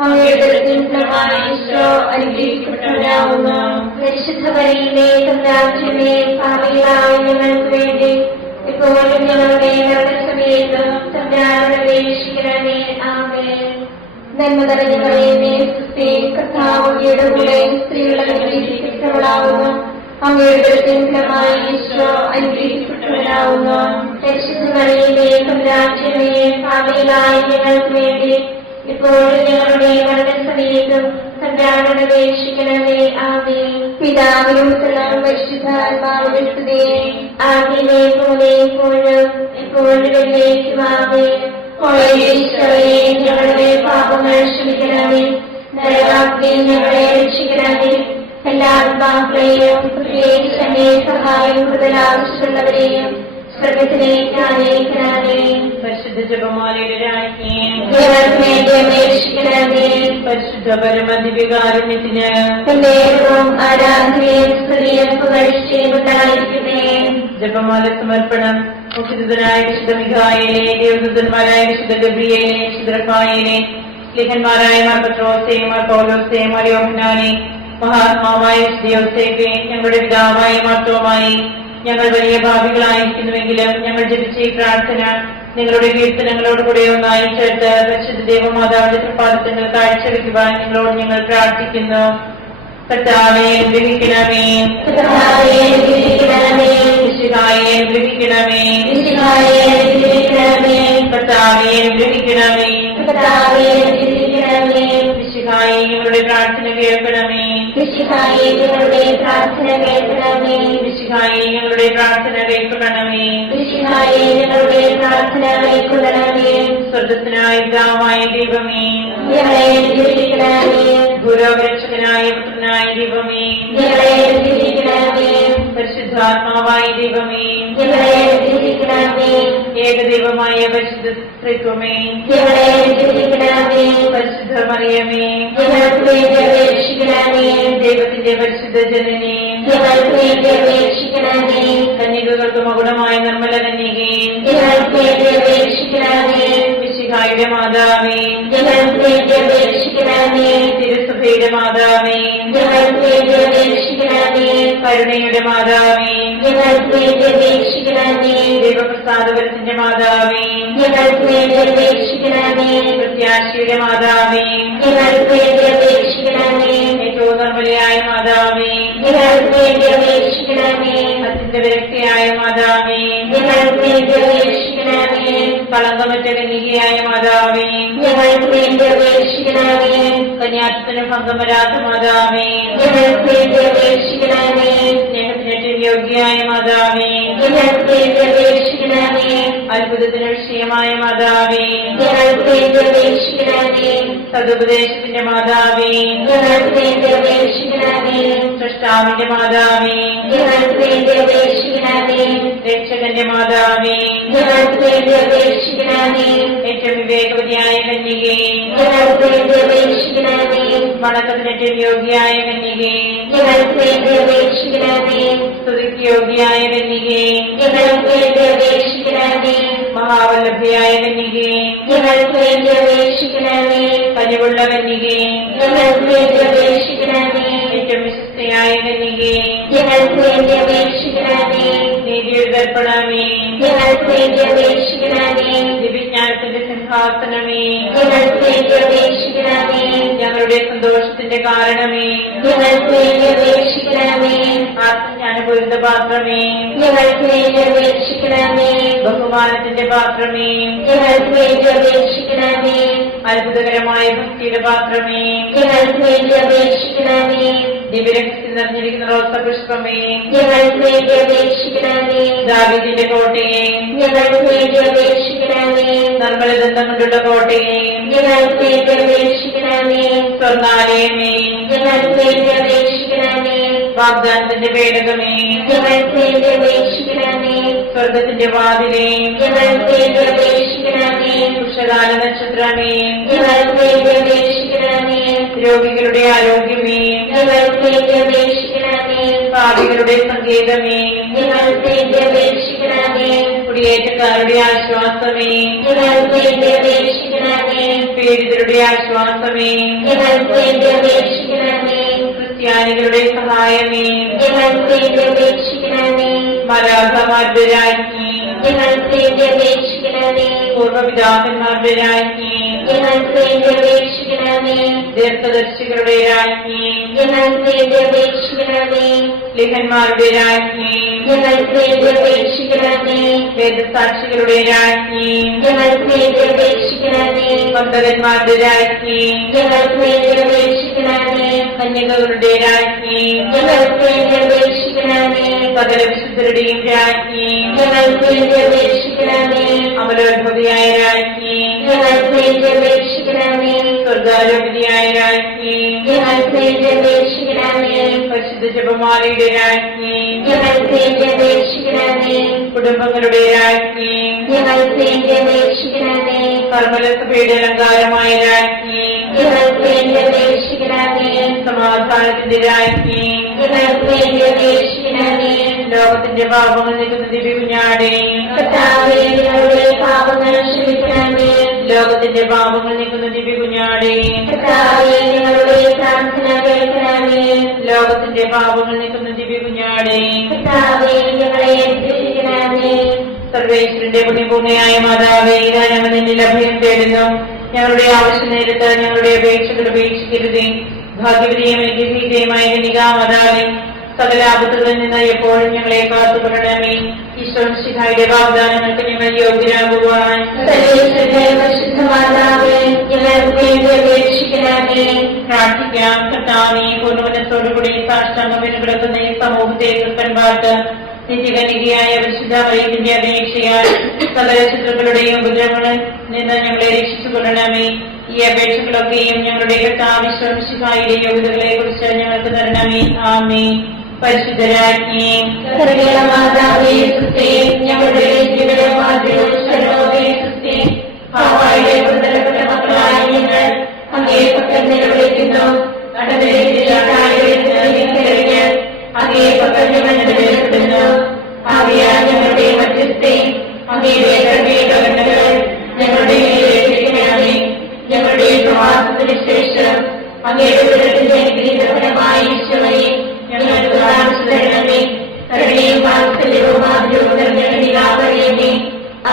അങ്ങയുടെ ഫലമായ ഈശോ അനുഗ്രഹിക്കപ്പെട്ടവനാകുന്നു. പരിശുദ്ധ മറിയമേ, തമ്പുരാന്റെ പാപികളായ ഞങ്ങൾക്ക് വേണ്ടി ഇപ്പോഴും ഞങ്ങളുടെ മരണസമയത്ത് തമ്പുരാനോട് അപേക്ഷിക്കണമേ. ആമേൻ. നന്മ നിറഞ്ഞ മറിയമേ, സുസ്തി, കർത്താവ് അങ്ങയുടെ കൂടെ സ്ത്രീകൾ അനുഗ്രഹിക്കപ്പെട്ടവളാകുന്നു. അങ്ങയുടെ ഫലമായ ഈശോ അനുഗ്രഹിക്കപ്പെട്ടവനാകുന്നു. പരിശുദ്ധ മറിയമേ, തമ്പുരാന്റെ പാപികളായ ഞങ്ങൾക്ക് വേണ്ടി ഇപ്പോഴും ഞങ്ങളുടെ മരണസമയത്തും തമ്പുരാനോട് അപേക്ഷിക്കണമേ. ആമേൻ. പിതാവിനും പുത്രനും പരിശുദ്ധാത്മാവിനും സ്തുതി. ആദ്യമേ പോലെ എപ്പോഴും എപ്പോഴും എന്നേക്കും. ആമേൻ. ഈശോയെ, ഞങ്ങളുടെ പാപങ്ങൾ ക്ഷമിക്കണമേ. നരകാഗ്നിയിൽ ഞങ്ങളെ രക്ഷിക്കണമേ. എല്ലാ ആത്മാക്കളെയും പ്രത്യേകിച്ച് അങ്ങേ സഹായം കൂടുതൽ ആവശ്യമുള്ളവരെയും സ്വർഗത്തിലേക്ക് ആനയിക്കണമേ. പരിശുദ്ധ ജപമാലയുടെ രാജ്ഞിയെ ഞങ്ങൾക്ക് വേണ്ടി അപേക്ഷിക്കണമേ. പരിശുദ്ധ പരമദിവ്യകാരുണ്യത്തിന് എന്നേക്കും ആരാധനയും സ്തുതിയും പുകഴ്ചയും ഉണ്ടായിരിക്കട്ടെ. ജപമാല സമർപ്പണം. മുഖ്യദൂതനായ വിശുദ്ധ മിഖായേലെ, ദേവദൂതന്മാരായ വിശുദ്ധ ഗബ്രിയേലെ, വിശുദ്ധ റഫായേലെ, ലേഖന്മാരായ മാർ പത്രോസേ, മാർ പൗലോസേ, മാർ യോഹന്നാനെ, മഹാത്മാവായ വിശുദ്ധ യോസേഫേ, ഞങ്ങളുടെ പിതാവായ മാർത്തോമായി, ഞങ്ങൾ വലിയ ഭാവികളായിരിക്കുന്നുവെങ്കിലും ഞങ്ങൾ ജപിച്ച ഈ പ്രാർത്ഥന നിങ്ങളുടെ കീർത്തനങ്ങളോടുകൂടെ ഒന്നായി ചേർത്ത് പരിശുദ്ധ ദേവമാതാവിന്റെ തൃപ്പാദങ്ങൾ കാഴ്ചവെക്കുവാൻ നിങ്ങളോട് ഞങ്ങൾ പ്രാർത്ഥിക്കുന്നു. കർത്താവേ, അനുഗ്രഹിക്കണമേ. കർത്താവേ, അനുഗ്രഹിക്കണമേ. മിശിഹായെ, അനുഗ്രഹിക്കണമേ. മിശിഹായെ, അനുഗ്രഹിക്കണമേ. കർത്താവേ, അനുഗ്രഹിക്കണമേ. കർത്താവേ, അനുഗ്രഹിക്കണമേ. മിശിഹായെ, ഞങ്ങളുടെ പ്രാർത്ഥന കേൾക്കണമേ. മിശിഹായെ, ഞങ്ങളുടെ പ്രാർത്ഥന കേൾക്കണമേ. മിശിഹായെ, ഞങ്ങളുടെ പ്രാർത്ഥന കേൾക്കണമേ. മിശിഹായെ, ഞങ്ങളുടെ പ്രാർത്ഥന കേൾക്കണമേ. സ്വർഗസ്വനായ പിതാവായ ദൈവമേ, ഞങ്ങളെ അനുഗ്രഹിക്കണമേ. ഗുരുരക്ഷകനായ പുത്രനായ ദൈവമേ, ഞങ്ങളെ അനുഗ്രഹിക്കണമേ. പരിശുദ്ധാത്മാവായ ദൈവമേ, ഞങ്ങളെ അനുഗ്രഹിക്കണമേ. ഏകദൈവമായ പരിശുദ്ധ ത്രിത്വമേ, ഞങ്ങളെ അനുഗ്രഹിക്കണമേ. പരിശുദ്ധ മറിയമേ, ഞങ്ങൾക്ക് വേണ്ടി അപേക്ഷിക്കണമേ. ദൈവത്തിന്റെ പരിശുദ്ധ ജനനേ, ഞങ്ങൾക്ക് വേണ്ടി അപേക്ഷിക്കണമേ. കന്യകകൾക്ക് മകുടമായ നിർമ്മല കന്യകേ, ഞങ്ങൾക്ക് വേണ്ടി അപേക്ഷിക്കണമേ. മിശിഹായുടെ മാതാവേ, ഞങ്ങൾക്ക് വേണ്ടി അപേക്ഷിക്കണമേ. തിരുസഭയുടെ മാതാവേ, ഞങ്ങൾക്ക് വേണ്ടി അപേക്ഷിക്കണമേ. കരുണയുടെ മാതാവേ, ഞങ്ങൾക്ക് വേണ്ടി അപേക്ഷിക്കണമേ. ദൈവപ്രസാദപരത്തിന്റെ മാതാവേ, ഞങ്ങൾക്ക് വേണ്ടി അപേക്ഷിക്കണമേ. പ്രത്യാശയുടെ മാതാവേ, ഞങ്ങൾക്ക് വേണ്ടി അപേക്ഷിക്കണമേ. ഏറ്റവും നിർമ്മലയായ മാതാവേ, ഞങ്ങൾക്ക് വേണ്ടി അപേക്ഷിക്കണമേ. അത്യന്ത വിരക്തിയായ മാതാവേ, ഞങ്ങൾക്ക് വേണ്ടി അപേക്ഷിക്കണമേ. കളങ്കമറ്റ കന്യകയായ മാതാവേ, ഞങ്ങൾക്ക് വേണ്ടി അപേക്ഷിക്കണമേ. കന്യാത്വത്തിന് ഭംഗം വരാത്ത മാതാവേ, ഞങ്ങൾക്ക് വേണ്ടി അപേക്ഷിക്കണമേ. സ്നേഹത്തിനേറ്റവും യോഗ്യയായ മാതാവേ, ഞങ്ങൾക്ക് വേണ്ടി അപേക്ഷിക്കണമേ. അത്ഭുതത്തിന് വിഷയമായ മാതാവേ, ഞങ്ങൾക്ക് വേണ്ടി അപേക്ഷിക്കണമേ. സതുപദേശത്തിന്റെ മാതാവേ, ഞങ്ങൾക്ക് വേണ്ടി അപേക്ഷിക്കണമേ. സൃഷ്ടാവിന്റെ മാതാവേ, ഞങ്ങൾക്ക് വേണ്ടി അപേക്ഷിക്കണമേ. രക്ഷകന്റെ മാതാവേ, ഞങ്ങൾക്ക് വേണ്ടി അപേക്ഷിക്കണമേ. ഏറ്റവും വിവേകവതിയായ കന്യകേ, ഞങ്ങൾക്ക് വേണ്ടി അപേക്ഷിക്കണമേ. വണക്കത്തിനേറ്റവും യോഗ്യയായ കന്യകേ, ഞങ്ങൾക്ക് വേണ്ടി അപേക്ഷിക്കണമേ. സ്തുതിക്ക് യോഗ്യയായ കന്യകേ, ഞങ്ങൾക്ക് വേണ്ടി അപേക്ഷിക്കണമേ. മഹാവല്ലഭയായ കന്യകേ, ഞങ്ങൾക്ക് വേണ്ടി അപേക്ഷിക്കണമേ. കനിവുള്ള കന്യകേ, ഞങ്ങൾക്ക് വേണ്ടി അപേക്ഷിക്കണമേ. ഏറ്റവും വിശുദ്ധയായ കന്യകേ, ഞങ്ങൾക്ക് വേണ്ടി അപേക്ഷിക്കണമേ. നീതിയുടെ ദർപ്പണമേ, ഞങ്ങൾക്ക് വേണ്ടി അപേക്ഷിക്കണമേ. ദിവ്യജ്ഞാനത്തിന്റെ സിംഹാസനമേ, ഞങ്ങൾക്ക് വേണ്ടി അപേക്ഷിക്കണമേ. ഞങ്ങളുടെ സന്തോഷത്തിന്റെ കാരണമേ, ഞങ്ങൾക്ക് വേണ്ടി അപേക്ഷിക്കണമേ. ആത്മജ്ഞാനപൂരിത പാത്രമേ, ഞങ്ങൾക്ക് വേണ്ടി അപേക്ഷിക്കണമേ. ബഹുമാനത്തിന്റെ പാത്രമേ, ഞങ്ങൾക്ക് വേണ്ടി അപേക്ഷിക്കണമേ. അത്ഭുതകരമായ ഭക്തിയുടെ പാത്രമേ, ഞങ്ങൾക്ക് വേണ്ടി അപേക്ഷിക്കണമേ. ദിവ്യരക്തത്തിൽ നിറഞ്ഞിരിക്കുന്ന റോസപുഷ്പമേ, ഞങ്ങൾക്ക് വേണ്ടി അപേക്ഷിക്കണമേ. ദാവീദിന്റെ കോട്ടയെ, ഞങ്ങൾക്ക് വേണ്ടി അപേക്ഷിക്കണമേ. നിർമ്മലദന്തം കൊണ്ടുള്ള കോട്ടയെ, ഞങ്ങൾക്ക് വേണ്ടി അപേക്ഷിക്കണമേ. സ്വർണ്ണാലയമേ, ഞങ്ങൾക്ക് വേണ്ടി അപേക്ഷിക്കണമേ. വാഗ്ദാനത്തിന്റെ പേടകമേ, ഞങ്ങൾക്ക് വേണ്ടി അപേക്ഷിക്കണമേ. സ്വർഗത്തിന്റെ വാതിലേ, ഞങ്ങൾക്ക് വേണ്ടി അപേക്ഷിക്കണമേ. ഉഷകാല നക്ഷത്രമേ, ഞങ്ങൾക്ക് വേണ്ടി അപേക്ഷിക്കണമേ. രോഗികളുടെ ആരോഗ്യമേ, ഞങ്ങൾക്ക് വേണ്ടി അപേക്ഷിക്കണമേ. പാപികളുടെ സങ്കേതമേ, ഞങ്ങൾക്ക് വേണ്ടി അപേക്ഷിക്കണമേ. കുടിയേറ്റക്കാരുടെ ആശ്വാസമേ, ഞങ്ങൾക്ക് വേണ്ടി അപേക്ഷിക്കണമേ. പീഡിതരുടെ ആശ്വാസമേ, ഞങ്ങൾക്ക് വേണ്ടി അപേക്ഷിക്കണമേ. ക്രിസ്ത്യാനികളുടെ സഹായമേ, ഞങ്ങൾക്ക് വേണ്ടി അപേക്ഷിക്കണമേ. മാലാഖമാരുടെ രാജ്ഞി, ഞങ്ങൾക്ക് വേണ്ടി അപേക്ഷിക്കണമേ. പൂർവ്വപിതാക്കന്മാരുടെ രാജ്ഞി, ഞങ്ങൾക്ക് വേണ്ടി അപേക്ഷിക്കണമേ. ദീർഘദർശികളുടെ രാജ്ഞി, ഞങ്ങൾക്ക് വേണ്ടി അപേക്ഷിക്കണമേ. ലിഹന്മാരുടെ രാജ്ഞി, ഞങ്ങൾക്ക് വേണ്ടി അപേക്ഷിക്കണമേ. വേദസാക്ഷികളുടെ രാജ്ഞി, ഞങ്ങൾക്ക് വേണ്ടി അപേക്ഷിക്കണമേ. വന്ദകന്മാരുടെ രാജ്ഞി, ഞങ്ങൾക്ക് വേണ്ടി അപേക്ഷിക്കണമേ. കന്യകകളുടെ രാജ്ഞി, ഞങ്ങൾക്ക് വേണ്ടി അപേക്ഷിക്കണമേ. സകല വിശുദ്ധരുടെയും രാജ്ഞി, ഞങ്ങൾക്ക് വേണ്ടി അപേക്ഷിക്കണമേ. അമലോത്ഭവിയായ രാജ്ഞി, ഞങ്ങൾക്ക് വേണ്ടി അപേക്ഷിക്കണമേ. സ്വർഗാരോപതിയായ രാജ്ഞി, ഞങ്ങൾക്ക് വേണ്ടി അപേക്ഷിക്കണമേ. പരിശുദ്ധ ജപമാലയുടെ രാജ്ഞി, ഞങ്ങൾക്ക് വേണ്ടി അപേക്ഷിക്കണമേ. കുടുംബങ്ങളുടെ രാജ്ഞി, ഞങ്ങൾക്ക് വേണ്ടി അപേക്ഷിക്കണമേ. കർമ്മലസഭയുടെ അലങ്കാരമായ രാജ്ഞി, ഞങ്ങൾക്ക് വേണ്ടി അപേക്ഷിക്കണമേ. സമാധാനത്തിന്റെ രാജ്ഞി, ഞങ്ങൾക്ക് വേണ്ടി അപേക്ഷിക്കണമേ. ലോകത്തിന്റെ പാപങ്ങൾ നീക്കുന്ന ദിവ്യകുഞ്ഞാടേ, കർത്താവേ, ഞങ്ങളുടെ പാപങ്ങൾ ക്ഷമിക്കണമേ. ലോകത്തിന്റെ പാപങ്ങൾ നീക്കുന്ന ദിവ്യകുഞ്ഞാടേ, കർത്താവേ, ഞങ്ങളുടെ പ്രാർത്ഥന കേൾക്കണമേ. ലോകത്തിന്റെ പാപങ്ങൾ നീക്കുന്ന ദിവ്യകുഞ്ഞാടേ, കർത്താവേ, ഞങ്ങളെ രക്ഷിക്കണമേ. സർവേശ്വരന്റെ പുണ്യപൂർണ്ണയായ മാതാവേ, ഇതാ ഞങ്ങൾ നിന്നിൽ അഭയം തേടുന്നു. ഞങ്ങളുടെ ആവശ്യ നേരത്ത് ഞങ്ങളുടെ അപേക്ഷകൾ ഉപേക്ഷിക്കരുതേ. ഭാഗ്യവതിയും അനുഗ്രഹീതയുമായ കന്യകാമാതാവേ, സകല ആപത്തുകളിൽ നിന്ന് എപ്പോഴും ഞങ്ങളെ കാത്തുകൊള്ളണമേ. ഈശ്വരന്റെ വാഗ്ദാനങ്ങൾക്ക് ഞങ്ങൾ യോഗ്യരാകുവാൻ സർവേശ്വരന്റെ പരിശുദ്ധ മാതാവേ, ഞങ്ങൾക്ക് വേണ്ടി അപേക്ഷിക്കണമേ. പ്രാർത്ഥിക്കാം. കർത്താവേ, പൂർണ്ണമനത്തോടുകൂടി സാഷ്ടാംഗം കിടക്കുന്ന ഈ സമൂഹത്തെ കൃപ്പൻപാട്ട് നിത്യകന്യകയായ പരിശുദ്ധ മറിയത്തിന്റെ അപേക്ഷയാൽ സകല ശത്രുക്കളുടെയും ഉപദ്രവങ്ങളിൽ നിന്ന് ഞങ്ങളെ രക്ഷിച്ചുകൊള്ളണമേ. ഈ അപേക്ഷകളൊക്കെയും ഞങ്ങളുടെ കർത്താവിശ്വസിഹായുടെ യോഗ്യതകളെ കുറിച്ച് ഞങ്ങൾക്ക് തരണമേ. ആമേൻ. പരിശുദ്ധരാജ്ഞി, കരുണയുള്ള മാതാവേ, സ്തുതി. ഞങ്ങളുടെ ജീവിതമാർഗ്ഗവും ശരണമേ, സ്തുതി. ഹവ്വായുടെ പുത്രപ്പെട്ട മക്കളായ ഞങ്ങൾ അങ്ങേ പക്കൽ നിലവിളിക്കുന്നു. അങ്ങേ പക്കൽ ഞങ്ങൾ നിലവിളിക്കുന്നു. ആകയാൽ ഞങ്ങളുടെ മധ്യസ്ഥേ, അങ്ങയുടെ കരുണകൾ ഞങ്ങളുടെ മേലേൽപ്പിക്കണമേ. ഞങ്ങളുടെ പ്രവാസത്തിന് ശേഷം അങ്ങയുടെ ഉദരത്തിന്റെ അനുഗ്രഹീതഫലമായ ഈശോയെ ഞങ്ങൾക്ക് കാണിച്ചു തരണമേ. കരുണയും വാത്സല്യവും ആദ്യവും നിറഞ്ഞ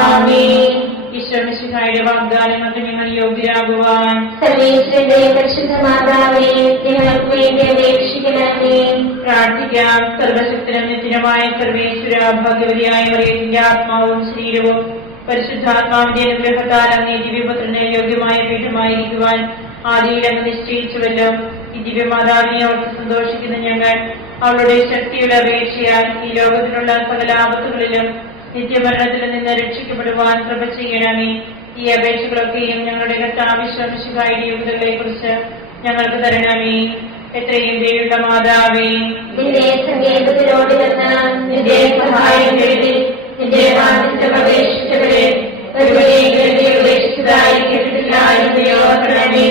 ആമേൻ. ഈശ്വരന്റെ വാഗ്ദാനങ്ങൾക്ക് ഞങ്ങൾ യോഗ്യരാകുവാൻ സർവേശ്വരന്റെ പരിശുദ്ധ മാതാവേ, ഞങ്ങൾക്ക് വേണ്ടി അപേക്ഷിക്കണമേ. പ്രാർത്ഥിക്കാം. സർവശക്തനും നിത്യനുമായ സർവേശ്വര, ഭാഗ്യവതിയായ മറിയത്തിന്റെ ആത്മാവും ശരീരവും പരിശുദ്ധാത്മാവിന്റെ അനുഗ്രഹത്താൽ അങ്ങേ ദിവ്യപുത്രന് യോഗ്യമായ പീഠമായിരിക്കുവാൻ ആദിയിൽ അങ്ങ് നിശ്ചയിച്ചുവല്ലോ. ഈ ദിവ്യമാതാവിനെ ഓർത്ത് സന്തോഷിക്കുന്ന ഞങ്ങൾ അവളുടെ ശക്തിയുടെ അപേക്ഷയാൽ ഈ ലോകത്തിലുള്ള സകല ആപത്തുകളിലും നിത്യമരണത്തിൽ നിന്ന് രക്ഷിക്കപ്പെടുവാൻ കൃപ ചെയ്യണമേ. ഈ അപേക്ഷകളൊക്കെയും ഞങ്ങളുടെ കർത്താവിശ്വസിഹായുടെ യോഗ്യതകളെ കുറിച്ച് ഞങ്ങൾക്ക് തരണമേ. എത്രയും ദയുള്ള മാതാവേ, നിന്റെ സങ്കേതത്തിലോട് നിന്ന് നിന്റെ സഹായം തേടി നിന്റെ വാഗ്ദത്തം അപേക്ഷിച്ചവരെ ഒരുവരെയും ഉപേക്ഷിച്ചതായി കേട്ടിട്ടില്ല എന്ന് ഓർക്കണമേ.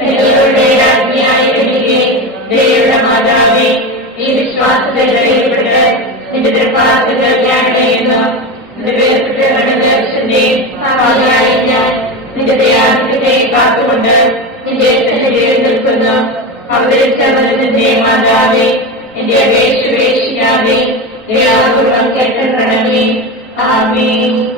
നിങ്ങളുടെ രാജ്ഞിയായ കന്യകേ, ദയുള്ള മാതാവേ, ഈ വിശ്വാസത്തിൽ ധൈര്യപ്പെട്ട് നിന്റെ തൃപ്പാദത്തിൽ ധ്യാനിക്കുന്നു. നിന്റെ വേർപെട്ട ദർശന്റെ സഹായിയായി ഞാൻ നിന്റെ ദയാനത്തെ കാത്തുകൊണ്ട് നിന്റെ സന്നിധിയിൽ നിൽക്കുന്നു. അവതരിച്ച മരുന്നിന്റെ മാതാവേ, എന്റെ അപേക്ഷ ഉപേക്ഷിക്കാതെ ദയാപൂർവം കേട്ടണമേ. ആമേൻ.